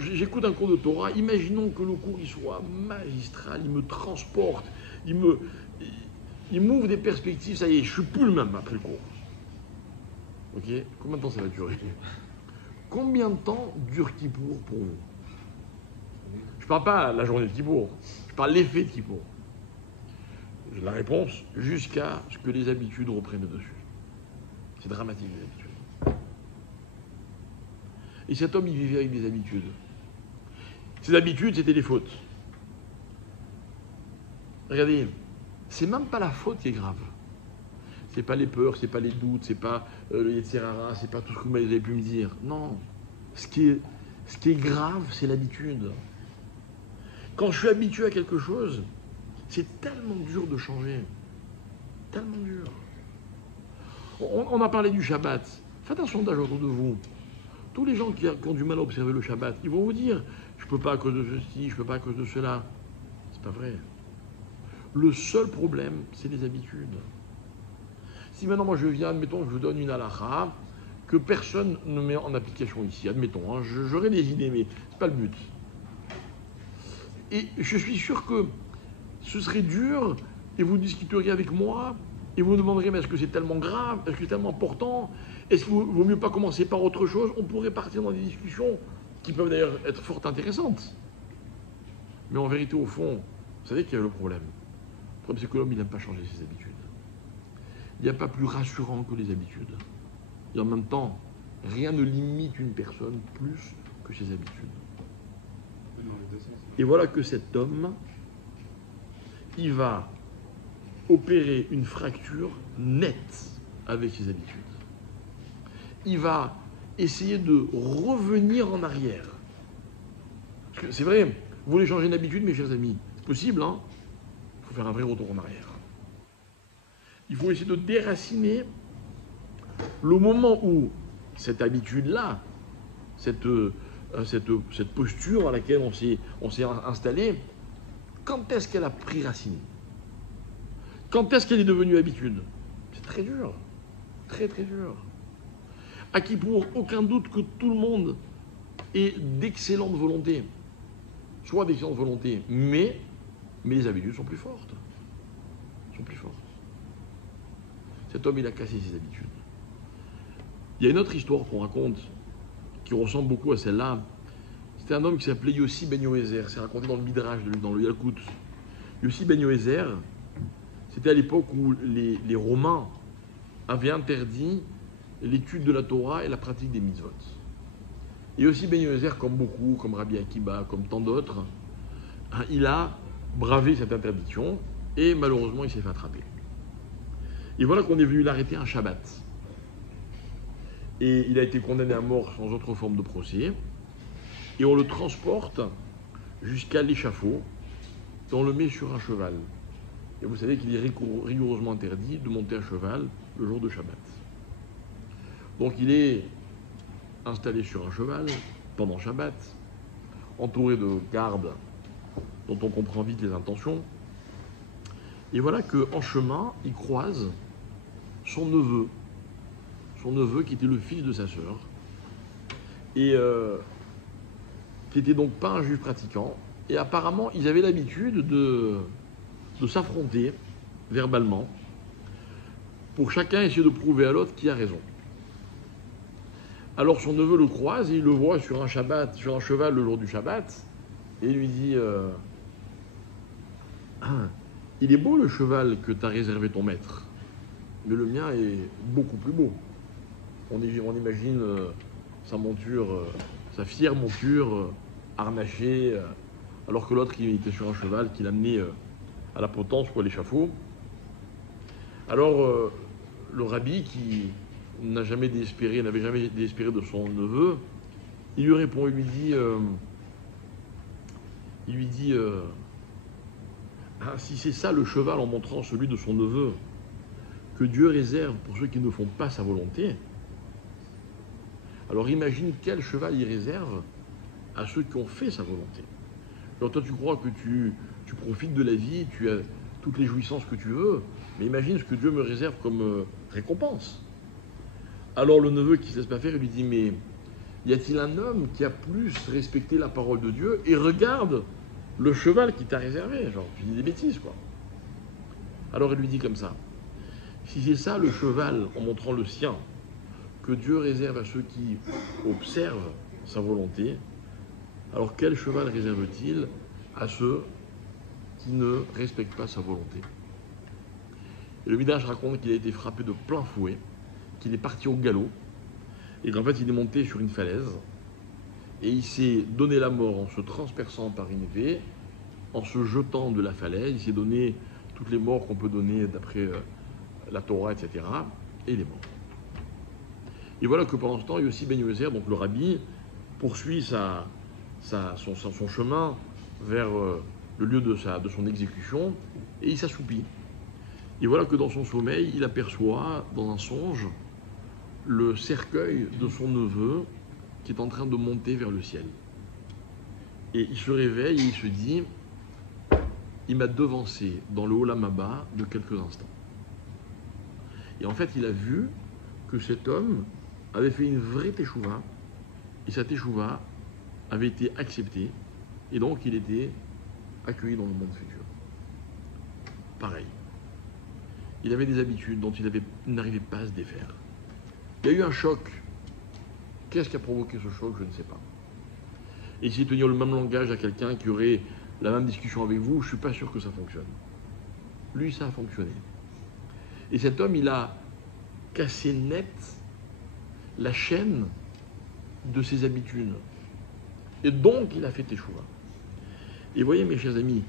J'écoute un cours de Torah, imaginons que le cours il soit magistral, il me transporte, il m'ouvre des perspectives, ça y est, je suis plus le même après le cours. Ok? Combien de temps ça va durer? Combien de temps dure Kippour pour vous? Je ne parle pas la journée de Kippour, je parle l'effet de Kippour. La réponse, jusqu'à ce que les habitudes reprennent le dessus. C'est dramatique, les habitudes. Et cet homme, il vivait avec des habitudes. Ces habitudes, c'était des fautes. Regardez, c'est même pas la faute qui est grave. C'est pas les peurs, c'est pas les doutes, c'est pas le Yetzirara, c'est pas tout ce que vous avez pu me dire. Non. Ce qui est grave, c'est l'habitude. Quand je suis habitué à quelque chose, c'est tellement dur de changer. Tellement dur. On a parlé du Shabbat. Faites un sondage autour de vous. Tous les gens qui ont du mal à observer le Shabbat, ils vont vous dire « je ne peux pas à cause de ceci, je ne peux pas à cause de cela ». C'est pas vrai. Le seul problème, c'est les habitudes. Si maintenant moi je viens, admettons, je vous donne une halakha que personne ne met en application ici, admettons, j'aurais des idées, mais ce n'est pas le but. Et je suis sûr que ce serait dur, et vous discuteriez avec moi, et vous me demanderez, mais est-ce que c'est tellement grave, est-ce que c'est tellement important, est-ce qu'il vaut mieux pas commencer par autre chose? On pourrait partir dans des discussions qui peuvent d'ailleurs être fort intéressantes. Mais en vérité, au fond, vous savez quel est le problème? Le problème, c'est que l'homme, il n'aime pas changer ses habitudes. Il n'y a pas plus rassurant que les habitudes. Et en même temps, rien ne limite une personne plus que ses habitudes. Et voilà que cet homme, il va opérer une fracture nette avec ses habitudes. Il va essayer de revenir en arrière. Parce que c'est vrai, vous voulez changer d'habitude, mes chers amis, c'est possible, hein? Il faut faire un vrai retour en arrière. Il faut essayer de déraciner le moment où cette habitude-là, cette posture à laquelle on s'est installé, quand est-ce qu'elle a pris racine? Quand est-ce qu'elle est devenue habitude? C'est très dur. Très, très dur. À Kippour, aucun doute que tout le monde est d'excellente volonté, soit d'excellente volonté, mais les habitudes sont plus fortes. Sont plus fortes. Cet homme, il a cassé ses habitudes. Il y a une autre histoire qu'on raconte qui ressemble beaucoup à celle-là. C'était un homme qui s'appelait Yossi Ben Yoézer. C'est raconté dans le Midrash, dans le Yalkut. Yossi Ben Yoézer, c'était à l'époque où les Romains avaient interdit l'étude de la Torah et la pratique des mitzvot. Et Yossi Ben Yoézer, comme beaucoup, comme Rabbi Akiba, comme tant d'autres, il a bravé cette interdiction et malheureusement il s'est fait attraper. Et voilà qu'on est venu l'arrêter un Shabbat. Et il a été condamné à mort sans autre forme de procès. Et on le transporte jusqu'à l'échafaud et on le met sur un cheval. Et vous savez qu'il est rigoureusement interdit de monter à cheval le jour de Shabbat. Donc il est installé sur un cheval pendant Shabbat, entouré de gardes dont on comprend vite les intentions. Et voilà qu'en chemin, il croise son neveu qui était le fils de sa sœur, et qui n'était donc pas un juif pratiquant. Et apparemment, ils avaient l'habitude de s'affronter verbalement pour chacun essayer de prouver à l'autre qui a raison. Alors son neveu le croise et il le voit sur un cheval le jour du Shabbat, et il lui dit il est beau le cheval que t'as réservé ton maître, mais le mien est beaucoup plus beau. On imagine sa monture, sa fière monture harnachée, alors que l'autre il était sur un cheval qui l'amenait à la potence ou à l'échafaud. Alors le rabbi, qui n'avait jamais désespéré de son neveu, il lui répond, il lui dit si c'est ça le cheval, en montrant celui de son neveu, que Dieu réserve pour ceux qui ne font pas sa volonté, alors imagine quel cheval il réserve à ceux qui ont fait sa volonté. Alors toi tu crois que tu profites de la vie, tu as toutes les jouissances que tu veux, mais imagine ce que Dieu me réserve comme récompense. Alors le neveu qui ne se laisse pas faire, il lui dit, mais y a-t-il un homme qui a plus respecté la parole de Dieu et regarde le cheval qui t'a réservé, genre tu dis des bêtises quoi. Alors il lui dit comme ça, si c'est ça le cheval, en montrant le sien, que Dieu réserve à ceux qui observent sa volonté, alors quel cheval réserve-t-il à ceux qui ne respectent pas sa volonté? Et le Midrash raconte qu'il a été frappé de plein fouet, qu'il est parti au galop, et qu'en fait il est monté sur une falaise, et il s'est donné la mort en se transperçant par une épée, en se jetant de la falaise. Il s'est donné toutes les morts qu'on peut donner d'après la Torah, etc. Et il est mort. Et voilà que pendant ce temps, Yossi Ben Yoézer, donc le rabbi, poursuit son chemin vers le lieu de son exécution, et il s'assoupit. Et voilà que dans son sommeil, il aperçoit, dans un songe, le cercueil de son neveu qui est en train de monter vers le ciel. Et il se réveille et il se dit, il m'a devancé dans le Olam Haba de quelques instants. Et en fait, il a vu que cet homme avait fait une vraie teshuva, et sa teshuva avait été acceptée, et donc il était accueilli dans le monde futur. Pareil. Il avait des habitudes dont il n'arrivait pas à se défaire. Il y a eu un choc. Qu'est-ce qui a provoqué ce choc? Je ne sais pas. Et si tenir le même langage à quelqu'un qui aurait la même discussion avec vous, je ne suis pas sûr que ça fonctionne. Lui, ça a fonctionné. Et cet homme, il a cassé net la chaîne de ses habitudes. Et donc, il a fait teshuva. Et voyez, mes chers amis,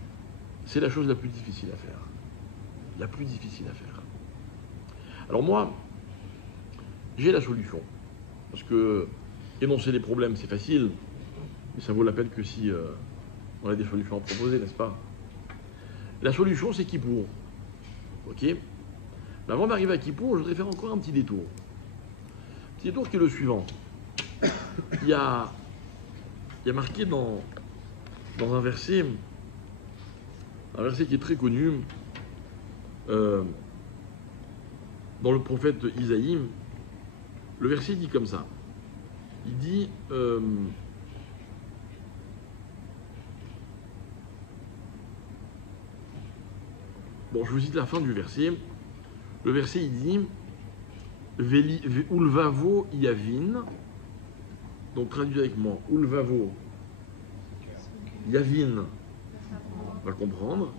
c'est la chose la plus difficile à faire. La plus difficile à faire. Alors moi, j'ai la solution. Parce que énoncer les problèmes, c'est facile, mais ça vaut la peine que si on a des solutions à proposer, n'est-ce pas? La solution, c'est Kippour. Ok? Mais avant d'arriver à Kippour, je voudrais faire encore un petit détour. Petit détour qui est le suivant. Il y a marqué dans un verset qui est très connu, dans le prophète Isaïe, Le verset dit comme ça. Il dit bon, je vous cite la fin du verset. Le verset, il dit Ulvavo Yavin. Donc, traduit avec moi. Ulvavo Yavin va comprendre.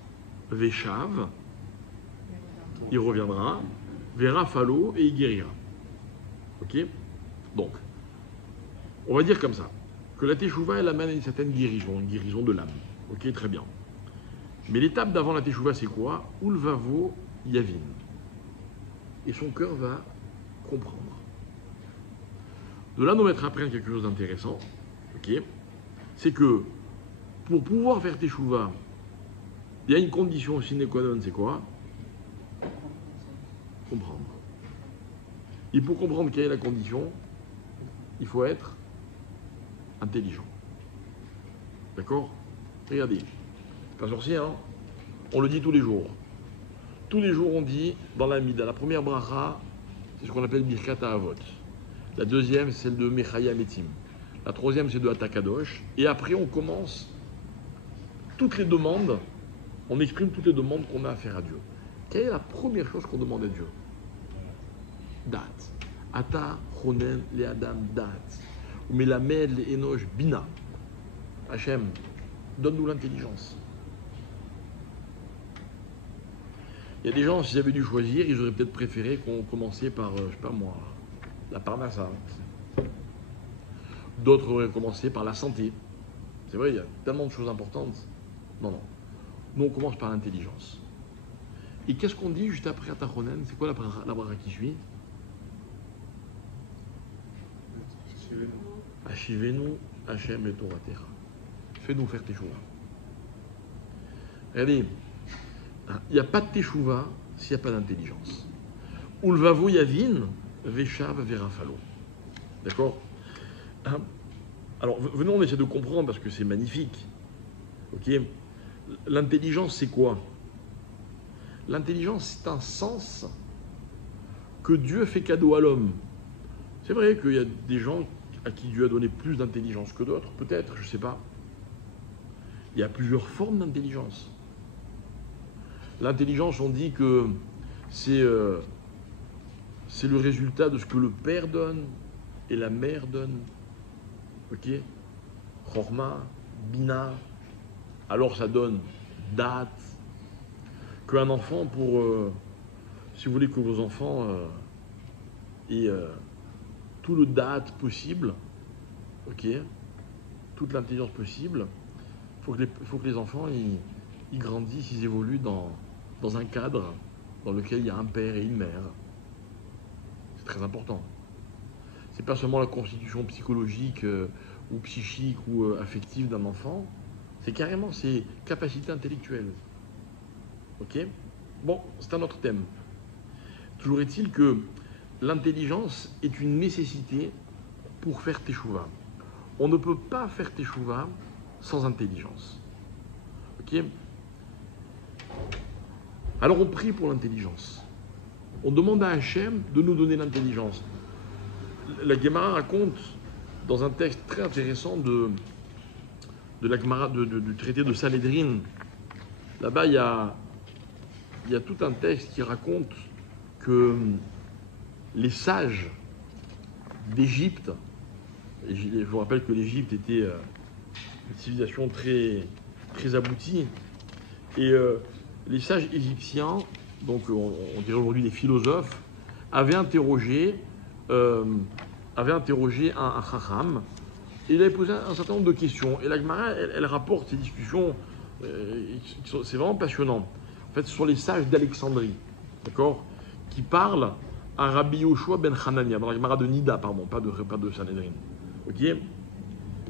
Veshav, il reviendra. Vera Falo et il guérira. Ok? Donc, on va dire comme ça que la Teshuvah, elle amène à une certaine guérison, une guérison de l'âme. Ok, très bien. Mais l'étape d'avant la Teshuvah, c'est quoi? Ulvavo Yavin. Et son cœur va comprendre. De là, nous mettre à apprendre quelque chose d'intéressant. Ok? C'est que pour pouvoir faire Teshuvah, il y a une condition sine qua non, c'est quoi? Comprendre. Et pour comprendre quelle est la condition, il faut être intelligent. D'accord? Regardez. Pas sorcier, hein? On le dit tous les jours. Tous les jours, on dit dans la Mida, la première bracha, c'est ce qu'on appelle Birkat Avot. La deuxième, c'est celle de Mechaya Metim. La troisième, c'est de Atakadosh. Et après, on commence toutes les demandes, on exprime toutes les demandes qu'on a à faire à Dieu. Quelle est la première chose qu'on demande à Dieu? Dat. Ata chonen le adam dat. Ou melamed le enosh bina. Hachem, donne-nous l'intelligence. Il y a des gens, s'ils avaient dû choisir, ils auraient peut-être préféré qu'on commençait par, je sais pas moi, la parnassa. D'autres auraient commencé par la santé. C'est vrai, il y a tellement de choses importantes. Non, non. Nous, on commence par l'intelligence. Et qu'est-ce qu'on dit juste après Atachonen? C'est quoi la bracha qui suit? Ashivenu Hashem et Toratera. Fais-nous faire Teshuvah. Regardez, il n'y a pas de Teshuvah s'il n'y a pas d'intelligence. Ulvavo Yavin, Veshav Verafalo. D'accord? Alors, venons, on essaie de comprendre parce que c'est magnifique. Ok? L'intelligence, c'est quoi? L'intelligence, c'est un sens que Dieu fait cadeau à l'homme. C'est vrai qu'il y a des gens à qui Dieu a donné plus d'intelligence que d'autres, peut-être, je ne sais pas. Il y a plusieurs formes d'intelligence. L'intelligence, on dit que c'est le résultat de ce que le père donne et la mère donne. Ok? Chorma, Bina, alors ça donne date. Qu'un enfant, si vous voulez que vos enfants aient tout le date possible, ok, toute l'intelligence possible, il faut que les enfants ils grandissent, ils évoluent dans un cadre dans lequel il y a un père et une mère. C'est très important. C'est pas seulement la constitution psychologique ou psychique ou affective d'un enfant, c'est carrément ses capacités intellectuelles. Ok? Bon, c'est un autre thème. Toujours est-il que l'intelligence est une nécessité pour faire Teshuvah. On ne peut pas faire Teshuvah sans intelligence. Ok? Alors on prie pour l'intelligence. On demande à Hachem de nous donner l'intelligence. La Gemara raconte dans un texte très intéressant de la Gemara du traité de Sanhedrin. Là-bas, il y a tout un texte qui raconte que les sages d'Égypte, et je vous rappelle que l'Égypte était une civilisation très, très aboutie, et les sages égyptiens, donc on dirait aujourd'hui les philosophes, avaient interrogé un chacham, et il avait posé un certain nombre de questions. Et la Gemara, elle rapporte ces discussions, c'est vraiment passionnant. En fait, ce sont les sages d'Alexandrie, d'accord, qui parlent à Rabbi Yoshua ben Hanania, dans la Gemara de Nida, pardon, pas de Sanhedrin. Ok?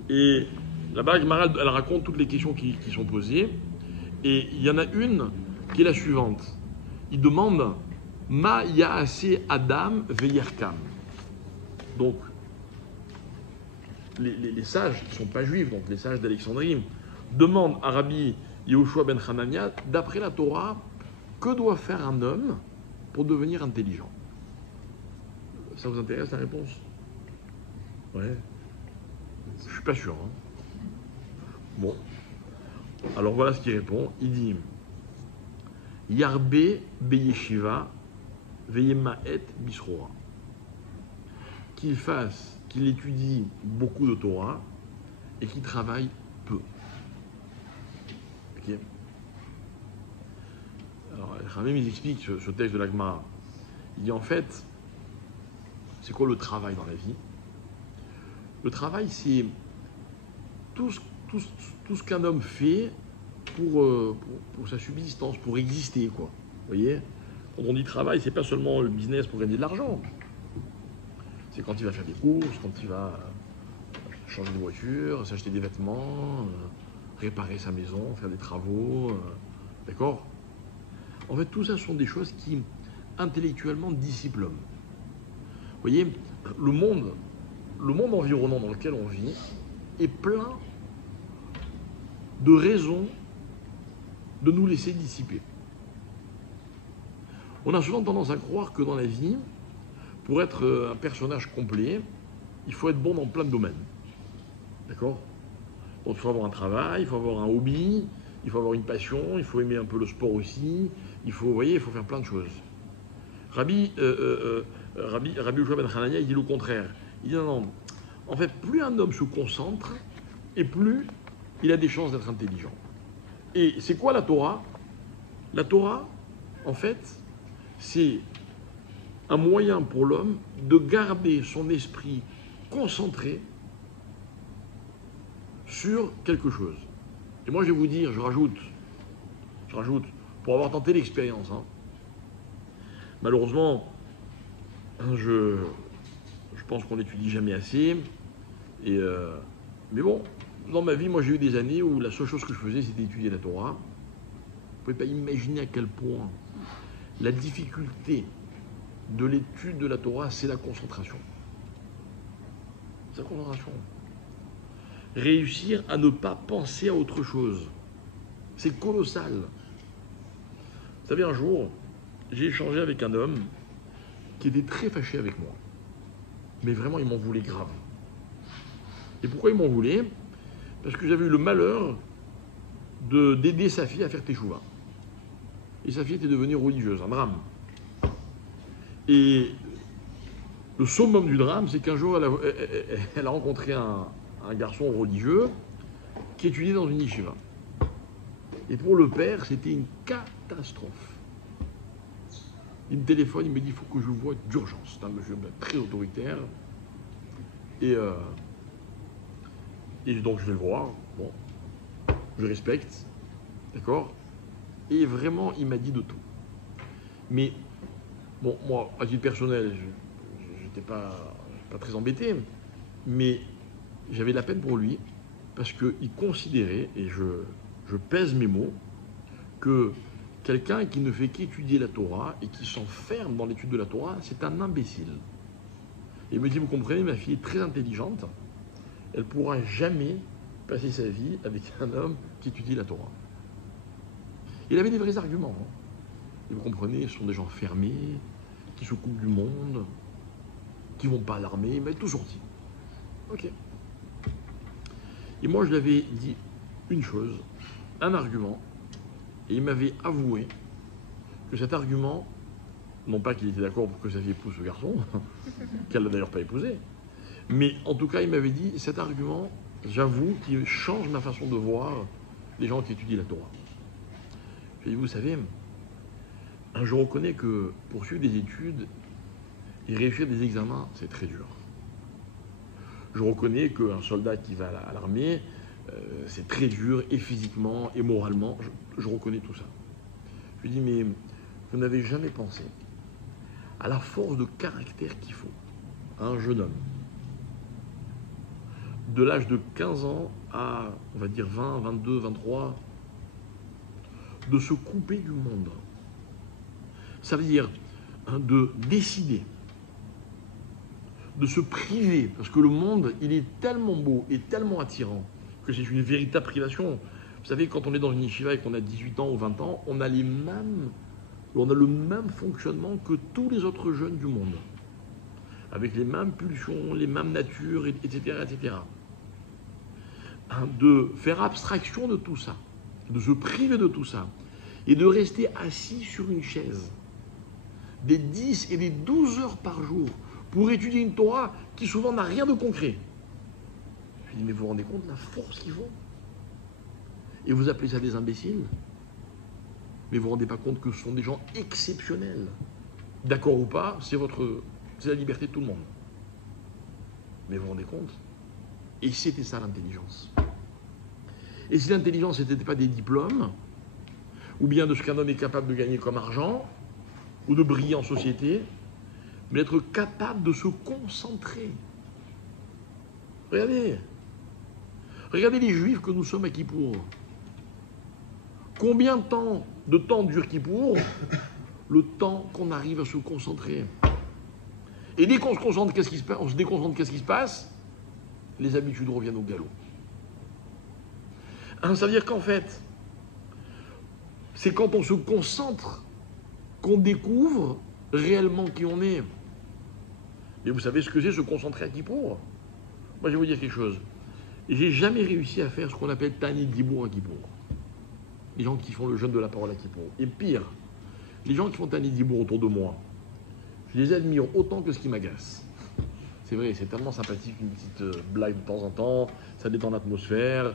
Et là-bas, la Gemara, elle raconte toutes les questions qui sont posées. Et il y en a une qui est la suivante. Il demande Ma Yaase Adam Veyerkam. Donc, les sages qui ne sont pas juifs, donc les sages d'Alexandrie, demandent à Rabbi Yoshua ben Hanania, d'après la Torah, que doit faire un homme pour devenir intelligent? Ça vous intéresse la réponse? Ouais. Je suis pas sûr. Hein. Bon. Alors voilà ce qu'il répond. Il dit Yarbe beyeshiva veyemaet bisroa. Qu'il étudie beaucoup de Torah et qu'il travaille peu. Ok. Alors, Ramim, il explique ce texte de la Gemara. Il dit en fait, c'est quoi le travail dans la vie? Le travail, c'est tout ce qu'un homme fait pour sa subsistance, pour exister, quoi. Vous voyez? Quand on dit travail, c'est pas seulement le business pour gagner de l'argent. C'est quand il va faire des courses, quand il va changer de voiture, s'acheter des vêtements, réparer sa maison, faire des travaux, d'accord? En fait, tout ça sont des choses qui, intellectuellement, dissipent l'homme. Vous voyez, le monde environnant dans lequel on vit est plein de raisons de nous laisser dissiper. On a souvent tendance à croire que dans la vie, pour être un personnage complet, il faut être bon dans plein de domaines. D'accord? Donc il faut avoir un travail, il faut avoir un hobby, il faut avoir une passion, il faut aimer un peu le sport aussi, il faut faire plein de choses. Rabbi Yoshua ben Hanania, il dit le contraire. Il dit non, en fait, plus un homme se concentre, et plus il a des chances d'être intelligent. Et c'est quoi la Torah? La Torah, en fait, c'est un moyen pour l'homme de garder son esprit concentré sur quelque chose. Et moi, je vais vous dire, je rajoute, pour avoir tenté l'expérience, hein. Malheureusement, je pense qu'on n'étudie jamais assez. Mais bon, dans ma vie, moi j'ai eu des années où la seule chose que je faisais, c'était étudier la Torah. Vous ne pouvez pas imaginer à quel point la difficulté de l'étude de la Torah, c'est la concentration. C'est la concentration. Réussir à ne pas penser à autre chose. C'est colossal. Vous savez, un jour, j'ai échangé avec un homme qui était très fâché avec moi. Mais vraiment, il m'en voulait grave. Et pourquoi il m'en voulait? Parce que j'avais eu le malheur d'aider sa fille à faire teshuva. Et sa fille était devenue religieuse, un drame. Et le summum du drame, c'est qu'un jour, elle a rencontré un garçon religieux qui étudiait dans une yeshiva. Et pour le père, c'était une catastrophe. Il me téléphone, il me dit, il faut que je le voie d'urgence. C'est un monsieur très autoritaire. Et donc je vais le voir. Bon, je respecte. D'accord? Et vraiment, il m'a dit de tout. Mais, bon, moi, à titre personnel, je n'étais pas très embêté. Mais j'avais de la peine pour lui. Parce qu'il considérait, et je pèse mes mots, que quelqu'un qui ne fait qu'étudier la Torah et qui s'enferme dans l'étude de la Torah, c'est un imbécile. Et il me dit, vous comprenez, ma fille est très intelligente, elle ne pourra jamais passer sa vie avec un homme qui étudie la Torah. Il avait des vrais arguments. Hein. Et vous comprenez, ce sont des gens fermés, qui se coupent du monde, qui ne vont pas à l'armée, il m'a tout sorti. Ok. Et moi, je lui avais dit une chose, un argument, et il m'avait avoué que cet argument, non pas qu'il était d'accord pour que sa fille épouse ce garçon, qu'elle n'a d'ailleurs pas épousé, mais en tout cas, il m'avait dit, cet argument, j'avoue, qu'il change ma façon de voir les gens qui étudient la Torah. J'ai dit, vous savez, je reconnais que pour suivre des études et réussir des examens, c'est très dur. Je reconnais qu'un soldat qui va à l'armée, c'est très dur, et physiquement, et moralement, je reconnais tout ça. Je lui dis, mais vous n'avez jamais pensé à la force de caractère qu'il faut à un jeune homme, de l'âge de 15 ans à, on va dire, 20, 22, 23, de se couper du monde. Ça veut dire de décider, de se priver, parce que le monde, il est tellement beau et tellement attirant que c'est une véritable privation. Vous savez, quand on est dans une yeshiva et qu'on a 18 ans ou 20 ans, on a le même fonctionnement que tous les autres jeunes du monde. avec les mêmes pulsions, les mêmes natures, etc., etc. De faire abstraction de tout ça, de se priver de tout ça, et de rester assis sur une chaise, des 10 et des 12 heures par jour, pour étudier une Torah qui souvent n'a rien de concret. Je dis, mais vous vous rendez compte de la force qu'ils font? Et vous appelez ça des imbéciles? Mais vous ne vous rendez pas compte que ce sont des gens exceptionnels. D'accord ou pas, c'est la liberté de tout le monde. Mais vous vous rendez compte? Et c'était ça l'intelligence. Et si l'intelligence n'était pas des diplômes, ou bien de ce qu'un homme est capable de gagner comme argent, ou de briller en société, mais d'être capable de se concentrer. Regardez les juifs que nous sommes à Kippour. Combien de temps dure Kippour? Le temps qu'on arrive à se concentrer. Et dès qu'on se concentre, qu'est-ce qui se passe? On se déconcentre, qu'est-ce qui se passe? Les habitudes reviennent au galop. Ça veut dire qu'en fait, c'est quand on se concentre qu'on découvre réellement qui on est. Et vous savez ce que c'est se concentrer à Kippour? Moi, je vais vous dire quelque chose. J'ai jamais réussi à faire ce qu'on appelle Tani Dibour à Kippour. Les gens qui font le jeûne de la parole à Kippour. Et pire, les gens qui font Tani Dibour autour de moi, je les admire autant que ce qui m'agace. C'est vrai, c'est tellement sympathique, une petite blague de temps en temps, ça détend l'atmosphère,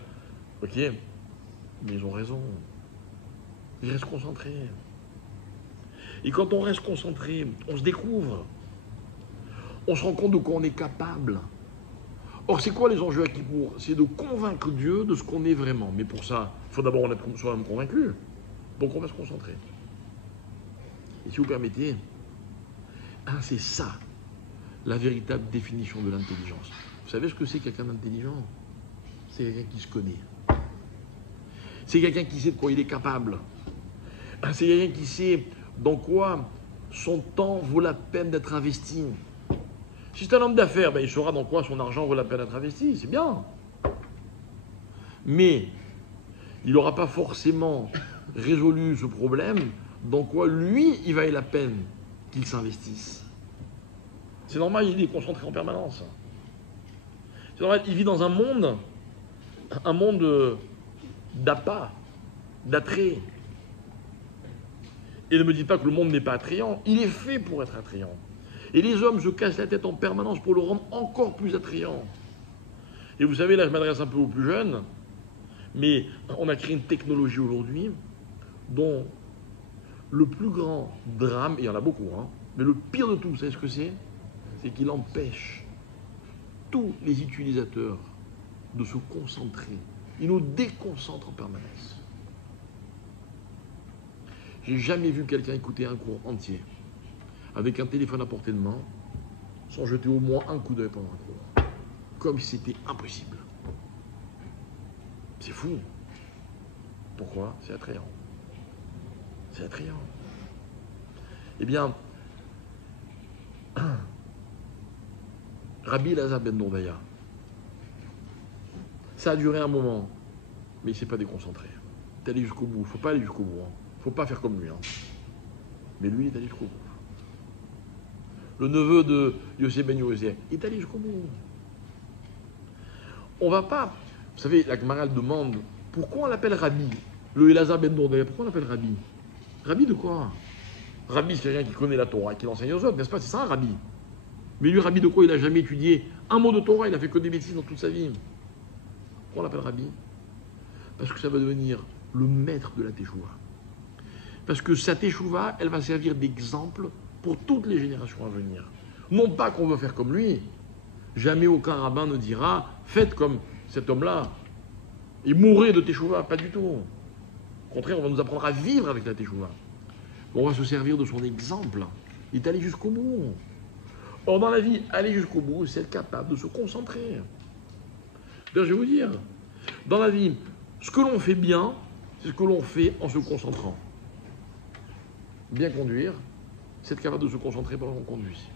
ok? Mais ils ont raison. Ils restent concentrés. Et quand on reste concentré, on se découvre. On se rend compte de quoi on est capable. Or, c'est quoi les enjeux à Kippour? C'est de convaincre Dieu de ce qu'on est vraiment. Mais pour ça, il faut d'abord en être soi-même convaincu. Donc on va se concentrer. Et si vous permettez, c'est ça, la véritable définition de l'intelligence. Vous savez ce que c'est quelqu'un d'intelligent? C'est quelqu'un qui se connaît. C'est quelqu'un qui sait de quoi il est capable. C'est quelqu'un qui sait dans quoi son temps vaut la peine d'être investi. Si c'est un homme d'affaires, il saura dans quoi son argent vaut la peine d'être investi, c'est bien. Mais il n'aura pas forcément résolu ce problème dans quoi lui, il valait la peine qu'il s'investisse. C'est normal, il est concentré en permanence. C'est normal, il vit dans un monde d'appât, d'attrait. Et ne me dites pas que le monde n'est pas attrayant, il est fait pour être attrayant. Et les hommes se cassent la tête en permanence pour le rendre encore plus attrayant. Et vous savez, là je m'adresse un peu aux plus jeunes, mais on a créé une technologie aujourd'hui dont le plus grand drame, et il y en a beaucoup, mais le pire de tout, vous savez ce que c'est? C'est qu'il empêche tous les utilisateurs de se concentrer. Il nous déconcentre en permanence. J'ai jamais vu quelqu'un écouter un cours entier avec un téléphone à portée de main sans jeter au moins un coup d'œil pendant un cours. Comme si c'était impossible. C'est fou. Pourquoi? C'est attrayant. C'est attrayant. Eh bien, Rabbi Elazar ben Dourdaya, ça a duré un moment, mais il ne s'est pas déconcentré. Il est allé jusqu'au bout. Il ne faut pas aller jusqu'au bout. Il ne faut pas faire comme lui. Mais lui, il est allé jusqu'au bout. Le neveu de Yosef ben Yoézer, il est allé jusqu'au bout. On ne va pas... Vous savez, la Gemara demande, pourquoi on l'appelle Rabbi? Le Elazar ben Dourdaya, pourquoi on l'appelle Rabbi? Rabbi de quoi? Rabbi, c'est quelqu'un qui connaît la Torah, qui l'enseigne aux autres, n'est-ce pas? C'est ça un Rabbi. Mais lui, Rabbi de quoi? Il n'a jamais étudié un mot de Torah, il n'a fait que des bêtises dans toute sa vie. Pourquoi on l'appelle Rabbi? Parce que ça va devenir le maître de la Teshuvah. Parce que sa Teshuvah, elle va servir d'exemple pour toutes les générations à venir. Non pas qu'on veut faire comme lui. Jamais aucun rabbin ne dira « faites comme cet homme-là et mourrez de Teshuvah ». Pas du tout. Au contraire, on va nous apprendre à vivre avec la Teshuvah. On va se servir de son exemple. Il est allé jusqu'au bout. Or, dans la vie, aller jusqu'au bout, c'est être capable de se concentrer. D'ailleurs, je vais vous dire, dans la vie, ce que l'on fait bien, c'est ce que l'on fait en se concentrant. Bien conduire, c'est être capable de se concentrer pendant qu'on conduit.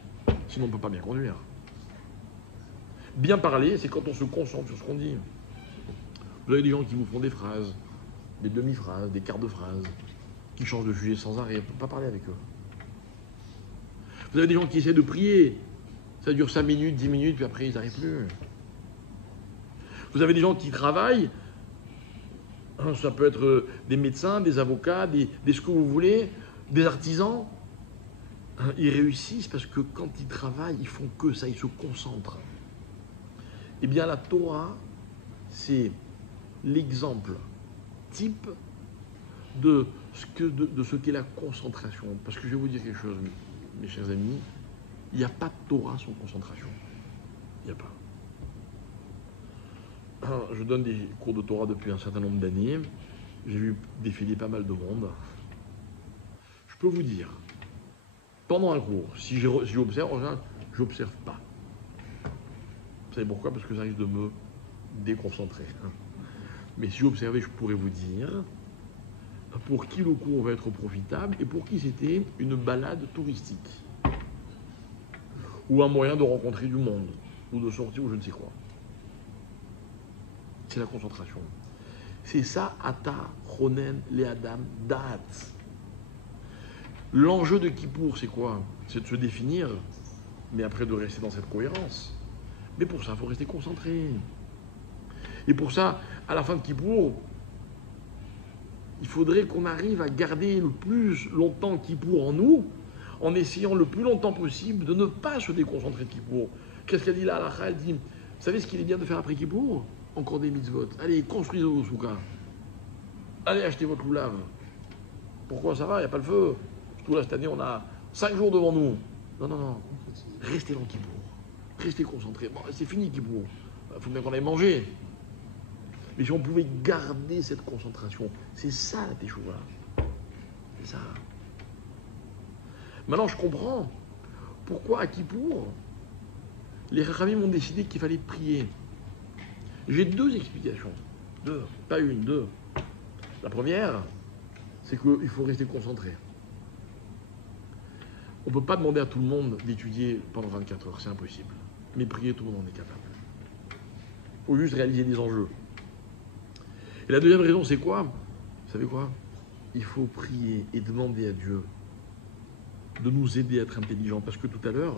Sinon, on ne peut pas bien conduire. Bien parler, c'est quand on se concentre sur ce qu'on dit. Vous avez des gens qui vous font des phrases, des demi-phrases, des quarts de phrases, qui changent de sujet sans arrêt. On ne peut pas parler avec eux. Vous avez des gens qui essaient de prier Ça dure 5 minutes, 10 minutes, puis après, ils n'arrivent plus. Vous avez des gens qui travaillent, ça peut être des médecins, des avocats, des ce que vous voulez, des artisans. Ils réussissent parce que quand ils travaillent, ils font que ça, ils se concentrent. Eh bien, la Torah, c'est l'exemple type de ce qu'est la concentration. Parce que je vais vous dire quelque chose, mes chers amis, il n'y a pas de Torah sans concentration. Il n'y a pas. Je donne des cours de Torah depuis un certain nombre d'années. J'ai vu défiler pas mal de monde. Je peux vous dire, pendant un cours, si j'observe, je n'observe pas. Vous savez pourquoi? Parce que ça risque de me déconcentrer. Mais si j'observais, je pourrais vous dire pour qui le cours va être profitable et pour qui c'était une balade touristique. Ou un moyen de rencontrer du monde, ou de sortir, ou je ne sais quoi. C'est la concentration. C'est ça, Ata, Ronen, Leadam, Da'at. L'enjeu de Kippour, c'est quoi? C'est de se définir, mais après de rester dans cette cohérence. Mais pour ça, il faut rester concentré. Et pour ça, à la fin de Kippour, il faudrait qu'on arrive à garder le plus longtemps Kippour en nous, en essayant le plus longtemps possible de ne pas se déconcentrer de Kippour. Qu'est-ce qu'elle dit là, Halakha? Elle dit, vous savez ce qu'il est bien de faire après Kippour? Encore des mitzvot. Allez, construisez vos soukas. Allez, achetez votre loulave. Pourquoi ça va? Il n'y a pas le feu. Surtout là, cette année, on a 5 jours devant nous. Non, non, non. Restez dans Kippour. Restez concentrés. Bon, c'est fini Kippour. Il faut bien qu'on aille manger. Mais si on pouvait garder cette concentration, c'est ça la teshuva. C'est ça. Maintenant, je comprends pourquoi à Kippour, les Chachamim ont décidé qu'il fallait prier. J'ai 2 explications. 2, pas une, 2. La première, c'est qu'il faut rester concentré. On ne peut pas demander à tout le monde d'étudier pendant 24 heures, c'est impossible. Mais prier, tout le monde en est capable. Il faut juste réaliser des enjeux. Et la deuxième raison, c'est quoi? Vous savez quoi? Il faut prier et demander à Dieu de nous aider à être intelligents. Parce que tout à l'heure,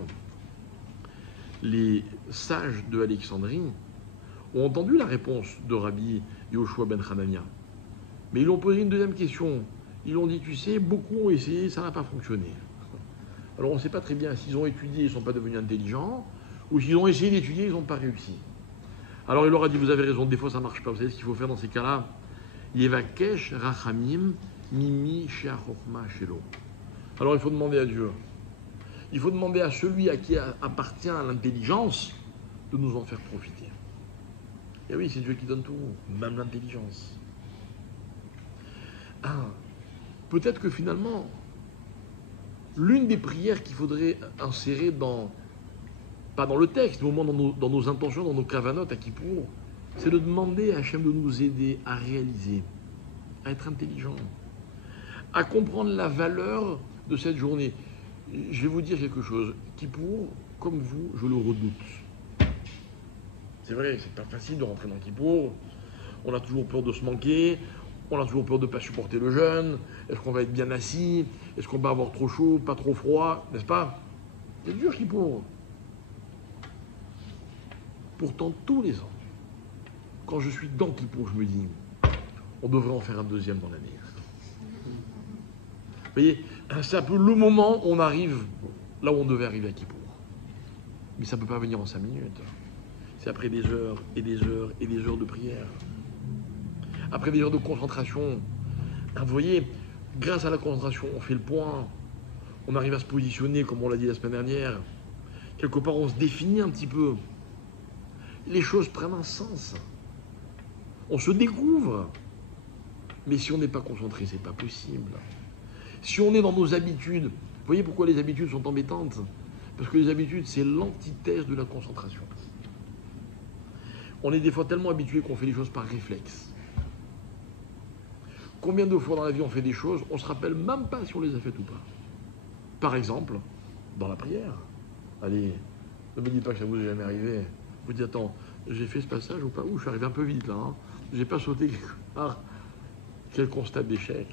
les sages de Alexandrie ont entendu la réponse de Rabbi Yoshua ben Hanania. Mais ils lui ont posé une deuxième question. Ils lui ont dit, tu sais, beaucoup ont essayé, ça n'a pas fonctionné. Alors on ne sait pas très bien s'ils ont étudié, ils ne sont pas devenus intelligents, ou s'ils ont essayé d'étudier, ils n'ont pas réussi. Alors il leur a dit, vous avez raison, des fois ça ne marche pas. Vous savez ce qu'il faut faire dans ces cas-là? Yevakesh rachamim mimi she'achokma shelo. Alors il faut demander à Dieu. Il faut demander à celui à qui appartient l'intelligence de nous en faire profiter. Et oui, c'est Dieu qui donne tout, même l'intelligence. Peut-être que finalement, l'une des prières qu'il faudrait insérer pas dans le texte, mais au moins dans nos intentions, dans nos kavanotes à Kippour, c'est de demander à Hachem de nous aider à réaliser, à être intelligent, à comprendre la valeur de cette journée. Je vais vous dire quelque chose. Kippour, comme vous, je le redoute. C'est vrai, c'est pas facile de rentrer dans Kippour. On a toujours peur de se manquer. On a toujours peur de ne pas supporter le jeûne. Est-ce qu'on va être bien assis? Est-ce qu'on va avoir trop chaud, pas trop froid? N'est-ce pas? C'est dur Kippour. Pourtant, tous les ans, quand je suis dans Kippour, je me dis, on devrait en faire un deuxième dans l'année. Vous voyez, c'est un peu le moment où on arrive là où on devait arriver à Kippour. Mais ça ne peut pas venir en 5 minutes. C'est après des heures et des heures et des heures de prière. Après des heures de concentration. Vous voyez, grâce à la concentration, on fait le point. On arrive à se positionner, comme on l'a dit la semaine dernière. Quelque part, on se définit un petit peu. Les choses prennent un sens. On se découvre. Mais si on n'est pas concentré, c'est pas possible. Si on est dans nos habitudes, vous voyez pourquoi les habitudes sont embêtantes? Parce que les habitudes, c'est l'antithèse de la concentration. On est des fois tellement habitués qu'on fait les choses par réflexe. Combien de fois dans la vie on fait des choses, on ne se rappelle même pas si on les a faites ou pas. Par exemple, dans la prière. Allez, ne me dites pas que ça vous est jamais arrivé. Vous dites, attends, j'ai fait ce passage ou pas? Ouh, je suis arrivé un peu vite là. Hein. J'ai pas sauté quelque part. Quel constat d'échec.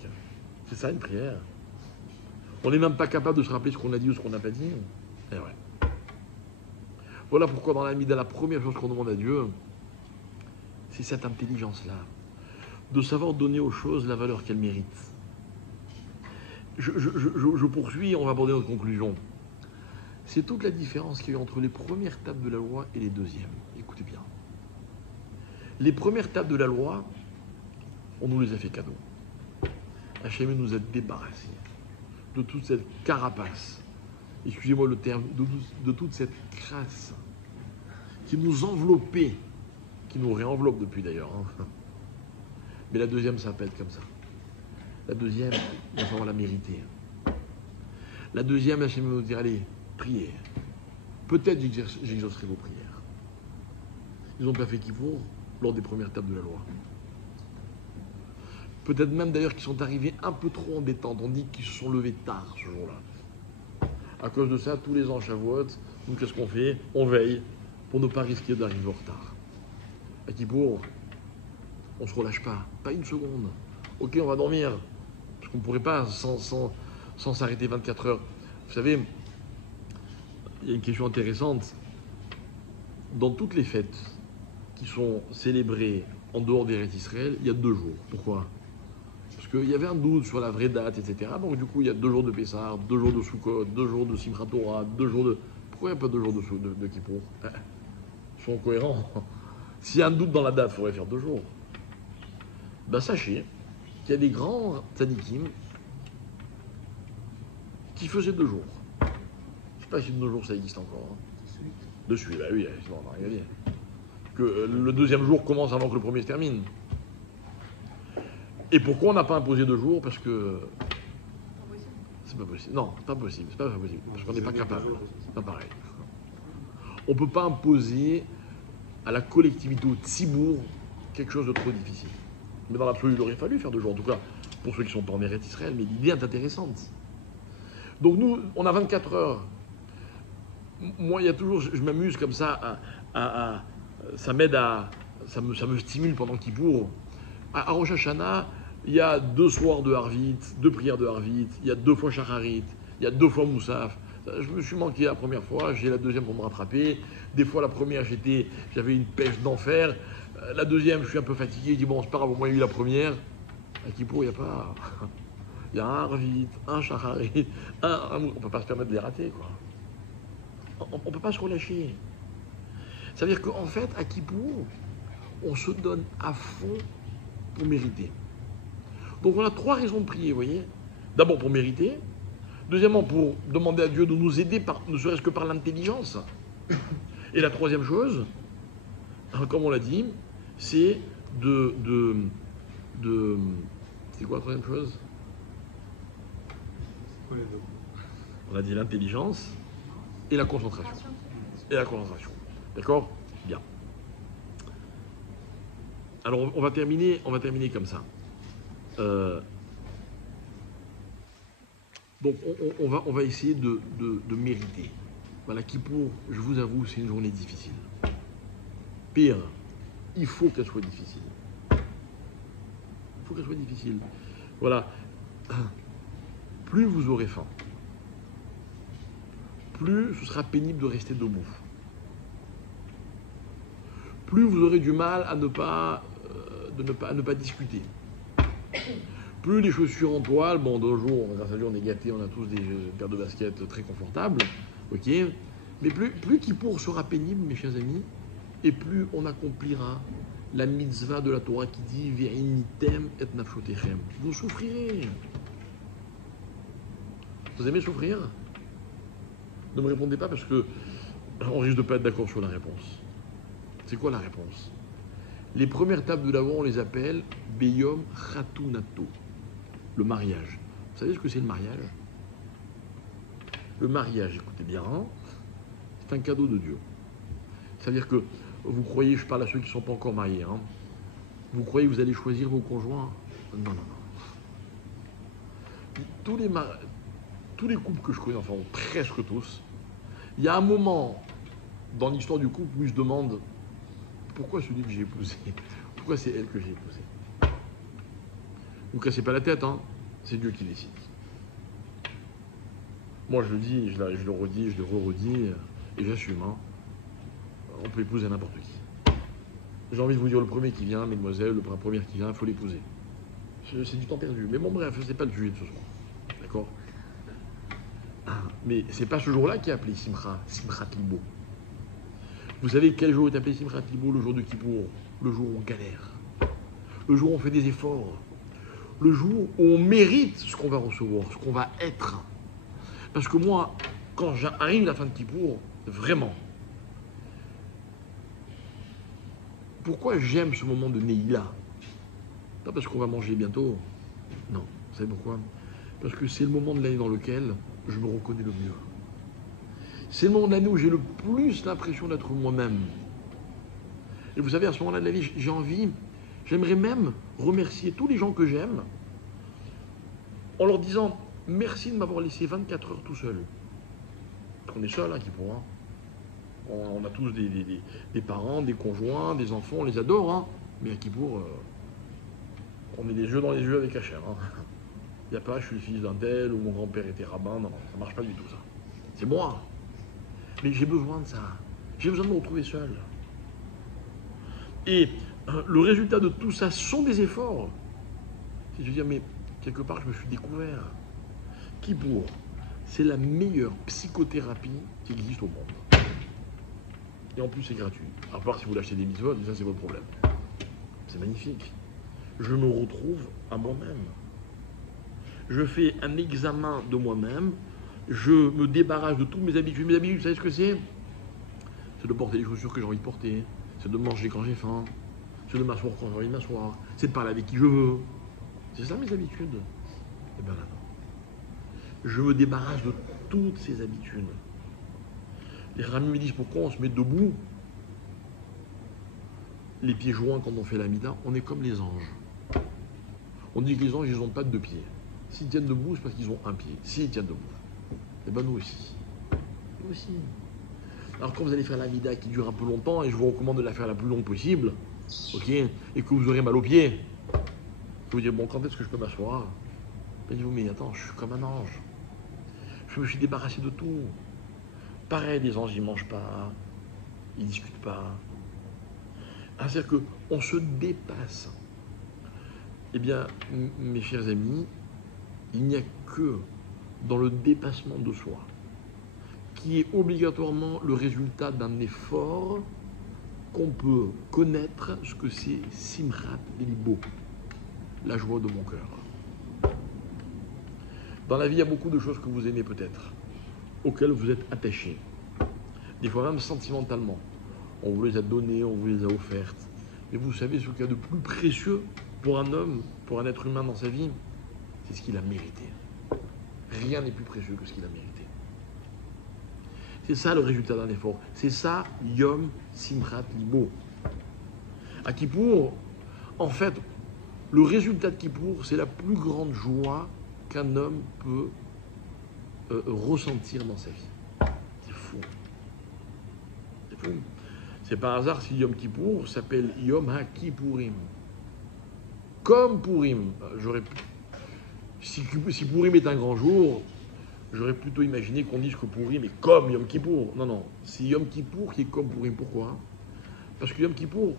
C'est ça une prière. On n'est même pas capable de se rappeler ce qu'on a dit ou ce qu'on n'a pas dit. Eh ouais. Voilà pourquoi dans la Mida, la première chose qu'on demande à Dieu, c'est cette intelligence-là, de savoir donner aux choses la valeur qu'elles méritent. Je poursuis, on va aborder notre conclusion. C'est toute la différence qu'il y a eu entre les premières tables de la loi et les deuxièmes. Écoutez bien. Les premières tables de la loi, on nous les a fait cadeau. Hachem nous a débarrassés de toute cette carapace, excusez-moi le terme, de toute cette crasse qui nous enveloppait, qui nous réenveloppe depuis d'ailleurs. Mais la deuxième, ça va pas être comme ça. La deuxième, il va falloir la mériter. La deuxième, Hachem nous dire, allez, priez. Peut-être j'exaucerai vos prières. Ils n'ont pas fait Kippour lors des premières tables de la loi. Peut-être même d'ailleurs qu'ils sont arrivés un peu trop embêtants. On dit qu'ils se sont levés tard ce jour-là. À cause de ça, tous les ans, Shavuot, nous qu'est-ce qu'on fait? On veille pour ne pas risquer d'arriver en retard. À Kippour, on ne se relâche pas une seconde. Ok, on va dormir, parce qu'on ne pourrait pas sans s'arrêter 24 heures. Vous savez, il y a une question intéressante. Dans toutes les fêtes qui sont célébrées en dehors des rites d'Israël, il y a 2 jours. Pourquoi? Parce qu'il y avait un doute sur la vraie date, etc. Donc du coup, il y a 2 jours de Pessah, 2 jours de Sukkot, 2 jours de Simchat Torah, 2 jours de... Pourquoi il n'y a pas 2 jours de Kippour? Ils sont cohérents. S'il y a un doute dans la date, il faudrait faire 2 jours. Ben sachez qu'il y a des grands tzadikim qui faisaient 2 jours. Je ne sais pas si de nos jours ça existe encore. De suite, bah oui, sinon on n'a rien à dire. Que le deuxième jour commence avant que le premier se termine. Et pourquoi on n'a pas imposé 2 jours? Parce que c'est pas possible. Non, pas possible. C'est pas possible. Parce qu'on n'est pas capable. C'est pas pareil. On ne peut pas imposer à la collectivité, au tzibour, quelque chose de trop difficile. Mais dans l'absolu, il aurait fallu faire 2 jours. En tout cas, pour ceux qui sont pas en Eretz Israël, mais l'idée est intéressante. Donc nous, on a 24 heures. Moi, il y a toujours, je m'amuse comme ça, ça m'aide ça me stimule pendant Kippour. À Rosh Hashanah, il y a 2 soirs de Harvit, 2 prières de Harvit, il y a 2 fois Shacharit, il y a 2 fois Moussaf. Je me suis manqué la première fois, j'ai la deuxième pour me rattraper. Des fois, la première, j'avais une pêche d'enfer. La deuxième, je suis un peu fatigué, je dis bon, c'est pas grave, au moins il y a eu la première. À Kippour, il n'y a pas. Il y a un Harvit, un Shacharit, on ne peut pas se permettre de les rater, quoi. On ne peut pas se relâcher. Ça veut dire qu'en fait, à Kippour, on se donne à fond pour mériter. Donc on a 3 raisons de prier, vous voyez. D'abord pour mériter. Deuxièmement, pour demander à Dieu de nous aider, ne serait-ce que par l'intelligence. Et la troisième chose, comme on l'a dit, c'est c'est quoi la troisième chose? C'est quoi les 2? On a dit l'intelligence et la concentration. Et la concentration. D'accord? Bien. Alors on va terminer comme ça. Donc on va essayer de mériter. Voilà, Kippour, je vous avoue, c'est une journée difficile. Pire, il faut qu'elle soit difficile. Il faut qu'elle soit difficile. Voilà. Plus vous aurez faim, plus ce sera pénible de rester debout. Plus vous aurez du mal à ne pas discuter. Plus les chaussures en toile, bon, d'un jour, grâce à Dieu, on est gâtés, on a tous des paires de baskets très confortables, ok. Mais plus Kippour sera pénible, mes chers amis, et plus on accomplira la mitzvah de la Torah qui dit Ve'initem et nafshotechem. Vous souffrirez. Vous aimez souffrir? Ne me répondez pas parce que on risque de ne pas être d'accord sur la réponse. C'est quoi la réponse? Les premières tables de la loi, on les appelle Beyom Khatunato, le mariage. Vous savez ce que c'est le mariage? Le mariage, écoutez bien, hein, c'est un cadeau de Dieu. C'est-à-dire que vous croyez, je parle à ceux qui ne sont pas encore mariés, hein, vous croyez que vous allez choisir vos conjoints? Non, non, non. Tous les couples que je connais, enfin presque tous, il y a un moment dans l'histoire du couple où ils se demandent pourquoi celui que j'ai épousé, pourquoi c'est elle que j'ai épousée. Vous ne cassez pas la tête, hein, c'est Dieu qui décide. Moi je le dis, je le redis, je le re-redis, et j'assume. Hein. on peut épouser n'importe qui. J'ai envie de vous dire, le premier qui vient, mesdemoiselles, la première qui vient, il faut l'épouser. C'est du temps perdu. Mais bon, bref, c'est pas le sujet de ce soir. D'accord? Mais c'est pas ce jour-là qui est appelé Simchat Libo. Vous savez quel jour est appelé Simchat Libo? Le jour de Kippour. Le jour où on galère. Le jour où on fait des efforts. Le jour où on mérite ce qu'on va recevoir, ce qu'on va être. Parce que moi, quand j'arrive la fin de Kippour, vraiment, pourquoi j'aime ce moment de Neïla? Pas parce qu'on va manger bientôt. Non. Vous savez pourquoi? Parce que c'est le moment de l'année dans lequel je me reconnais le mieux. C'est le moment de l'année où j'ai le plus l'impression d'être moi-même. Et vous savez, à ce moment-là de la vie, j'aimerais même remercier tous les gens que j'aime en leur disant merci de m'avoir laissé 24 heures tout seul. On est seul, hein, qui pourra. On a tous des parents, des conjoints, des enfants, on les adore, hein. Mais à Kippour, on met les yeux dans les yeux avec Hachem. Hein. Il n'y a pas, je suis le fils d'un tel, ou mon grand-père était rabbin. Non, ça ne marche pas du tout, ça. C'est moi. Mais j'ai besoin de ça. J'ai besoin de me retrouver seul. Et le résultat de tout ça sont des efforts. C'est de dire, mais quelque part, je me suis découvert. Kippour, c'est la meilleure psychothérapie qui existe au monde. Et en plus, c'est gratuit. À part si vous l'achetez des mitzvot, ça, c'est votre problème. C'est magnifique. Je me retrouve à moi-même. Je fais un examen de moi-même. Je me débarrasse de toutes mes habitudes. Mes habitudes, vous savez ce que c'est? C'est de porter les chaussures que j'ai envie de porter. C'est de manger quand j'ai faim. C'est de m'asseoir quand j'ai envie de m'asseoir. C'est de parler avec qui je veux. C'est ça mes habitudes. Et bien là, non. Je me débarrasse de toutes ces habitudes. Les ramis me disent pourquoi on se met debout, les pieds joints quand on fait la mida. On est comme les anges. On dit que les anges, ils n'ont pas de deux pieds. S'ils tiennent debout, c'est parce qu'ils ont un pied. S'ils tiennent debout. Et bien nous aussi. Nous aussi. Alors quand vous allez faire la mida qui dure un peu longtemps, et je vous recommande de la faire la plus longue possible, ok, et que vous aurez mal aux pieds, vous dire, bon, quand est-ce que je peux m'asseoir? Ben, dites-vous, mais attends, je suis comme un ange. Je me suis débarrassé de tout. Pareil, les anges, ils ne mangent pas, ils ne discutent pas. C'est-à-dire qu'on se dépasse. Eh bien, mes chers amis, il n'y a que dans le dépassement de soi, qui est obligatoirement le résultat d'un effort, qu'on peut connaître ce que c'est Simchat Libo, la joie de mon cœur. Dans la vie, il y a beaucoup de choses que vous aimez peut-être, auxquelles vous êtes attachés, des fois même sentimentalement. On vous les a données, on vous les a offertes. Mais vous savez ce qu'il y a de plus précieux pour un homme, pour un être humain dans sa vie, c'est ce qu'il a mérité. Rien n'est plus précieux que ce qu'il a mérité. C'est ça le résultat d'un effort. C'est ça, Yom Simchat Libo. À Kippour, en fait, le résultat de Kippour, c'est la plus grande joie qu'un homme peut ressentir dans sa vie. C'est fou. C'est fou. C'est par hasard si Yom Kippour s'appelle Yom HaKippourim. Comme Purim. Si Purim est un grand jour, j'aurais plutôt imaginé qu'on dise que Purim est comme Yom Kippour. Non, non. C'est Yom Kippour qui est comme Purim. Pourquoi? Parce que Yom Kippour,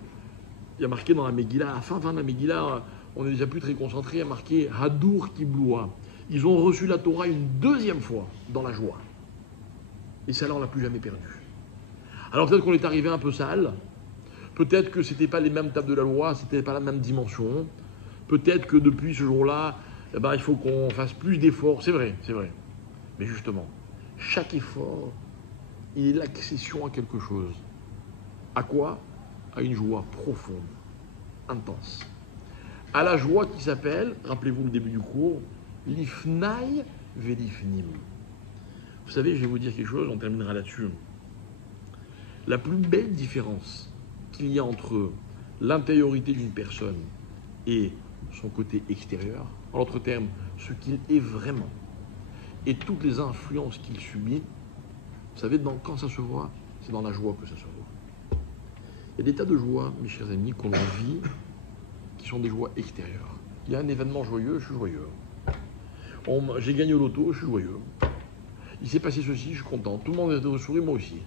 il y a marqué dans la Megillah, à la fin de la Megillah, on est déjà plus très concentré, il y a marqué Hadur Kibloua. Ils ont reçu la Torah une deuxième fois dans la joie. Et celle-là, on ne l'a plus jamais perdue. Alors peut-être qu'on est arrivé un peu sale, peut-être que ce n'était pas les mêmes tables de la loi, ce n'était pas la même dimension, peut-être que depuis ce jour-là, eh ben, il faut qu'on fasse plus d'efforts, c'est vrai. Mais justement, chaque effort, il est l'accession à quelque chose. À quoi? À une joie profonde, intense. À la joie qui s'appelle, rappelez-vous le début du cours, l'ifnaï velifnim. Vous savez, je vais vous dire quelque chose, on terminera là-dessus. La plus belle différence qu'il y a entre l'intériorité d'une personne et son côté extérieur, en d'autres termes, ce qu'il est vraiment, et toutes les influences qu'il subit, vous savez, quand ça se voit, c'est dans la joie que ça se voit. Il y a des tas de joies, mes chers amis, qu'on vit, qui sont des joies extérieures. Il y a un événement joyeux, je suis joyeux. J'ai gagné au loto, je suis joyeux. Il s'est passé ceci, je suis content. Tout le monde est de sourire, moi aussi.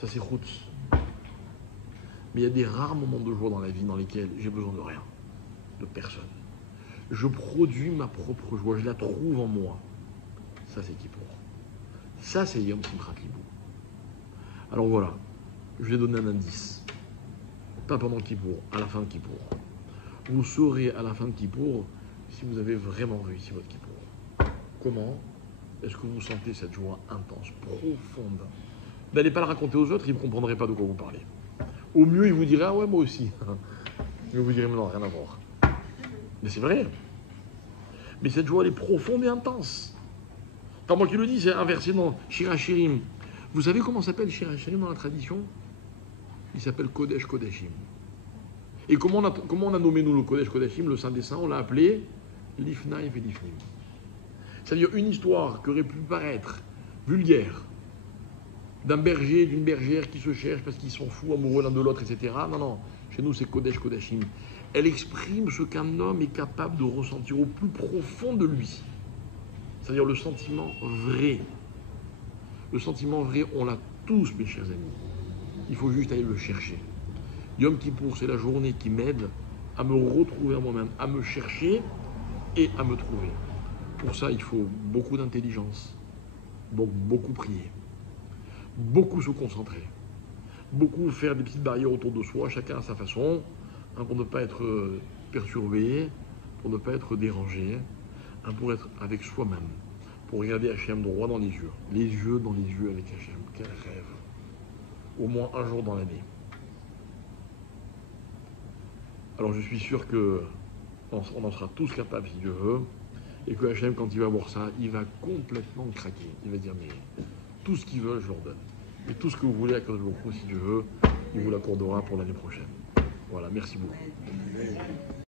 Ça c'est route. Mais il y a des rares moments de joie dans la vie dans lesquels j'ai besoin de rien, de personne. Je produis ma propre joie, je la trouve en moi. Ça c'est Kippour. Ça c'est Yom Simchat Libou. Alors voilà, je vais donner un indice. Pas pendant Kippour, à la fin de Kippour. Vous saurez à la fin de Kippour si vous avez vraiment réussi votre Kippour. Comment est-ce que vous sentez cette joie intense, profonde? N'allez pas le raconter aux autres, ils ne comprendraient pas de quoi vous parlez. Au mieux, ils vous diraient « Ah ouais, moi aussi ». Mais vous direz « Mais non, rien à voir ». Mais c'est vrai. Mais cette joie, elle est profonde et intense. Pas moi qui le dis, c'est inversé dans Shir HaShirim. Vous savez comment s'appelle Shir HaShirim dans la tradition? Il s'appelle Kodesh Kodashim. Et comment on a nommé nous le Kodesh Kodashim, le Saint des Saints? On l'a appelé Lifnaï et Lifnim. C'est-à-dire une histoire qui aurait pu paraître vulgaire, d'un berger et d'une bergère qui se cherchent parce qu'ils sont fous, amoureux l'un de l'autre, etc. Non, non, chez nous c'est Kodesh Kodashim. Elle exprime ce qu'un homme est capable de ressentir au plus profond de lui. C'est-à-dire le sentiment vrai. Le sentiment vrai, on l'a tous, mes chers amis. Il faut juste aller le chercher. Yom Kippour, c'est la journée qui m'aide à me retrouver à moi-même, à me chercher et à me trouver. Pour ça, il faut beaucoup d'intelligence, donc beaucoup prier, beaucoup se concentrer, beaucoup faire des petites barrières autour de soi, chacun à sa façon, pour ne pas être perturbé, pour ne pas être dérangé, pour être avec soi-même, pour regarder Hachem droit dans les yeux dans les yeux avec Hachem. Quel rêve! Au moins un jour dans l'année. Alors je suis sûr qu'on en sera tous capables si Dieu veut, et que Hachem, quand il va voir ça, il va complètement craquer. Il va dire, mais tout ce qu'ils veulent, je leur donne. Et tout ce que vous voulez à cause de beaucoup, si Dieu veut, il vous l'accordera pour l'année prochaine. Voilà, merci beaucoup.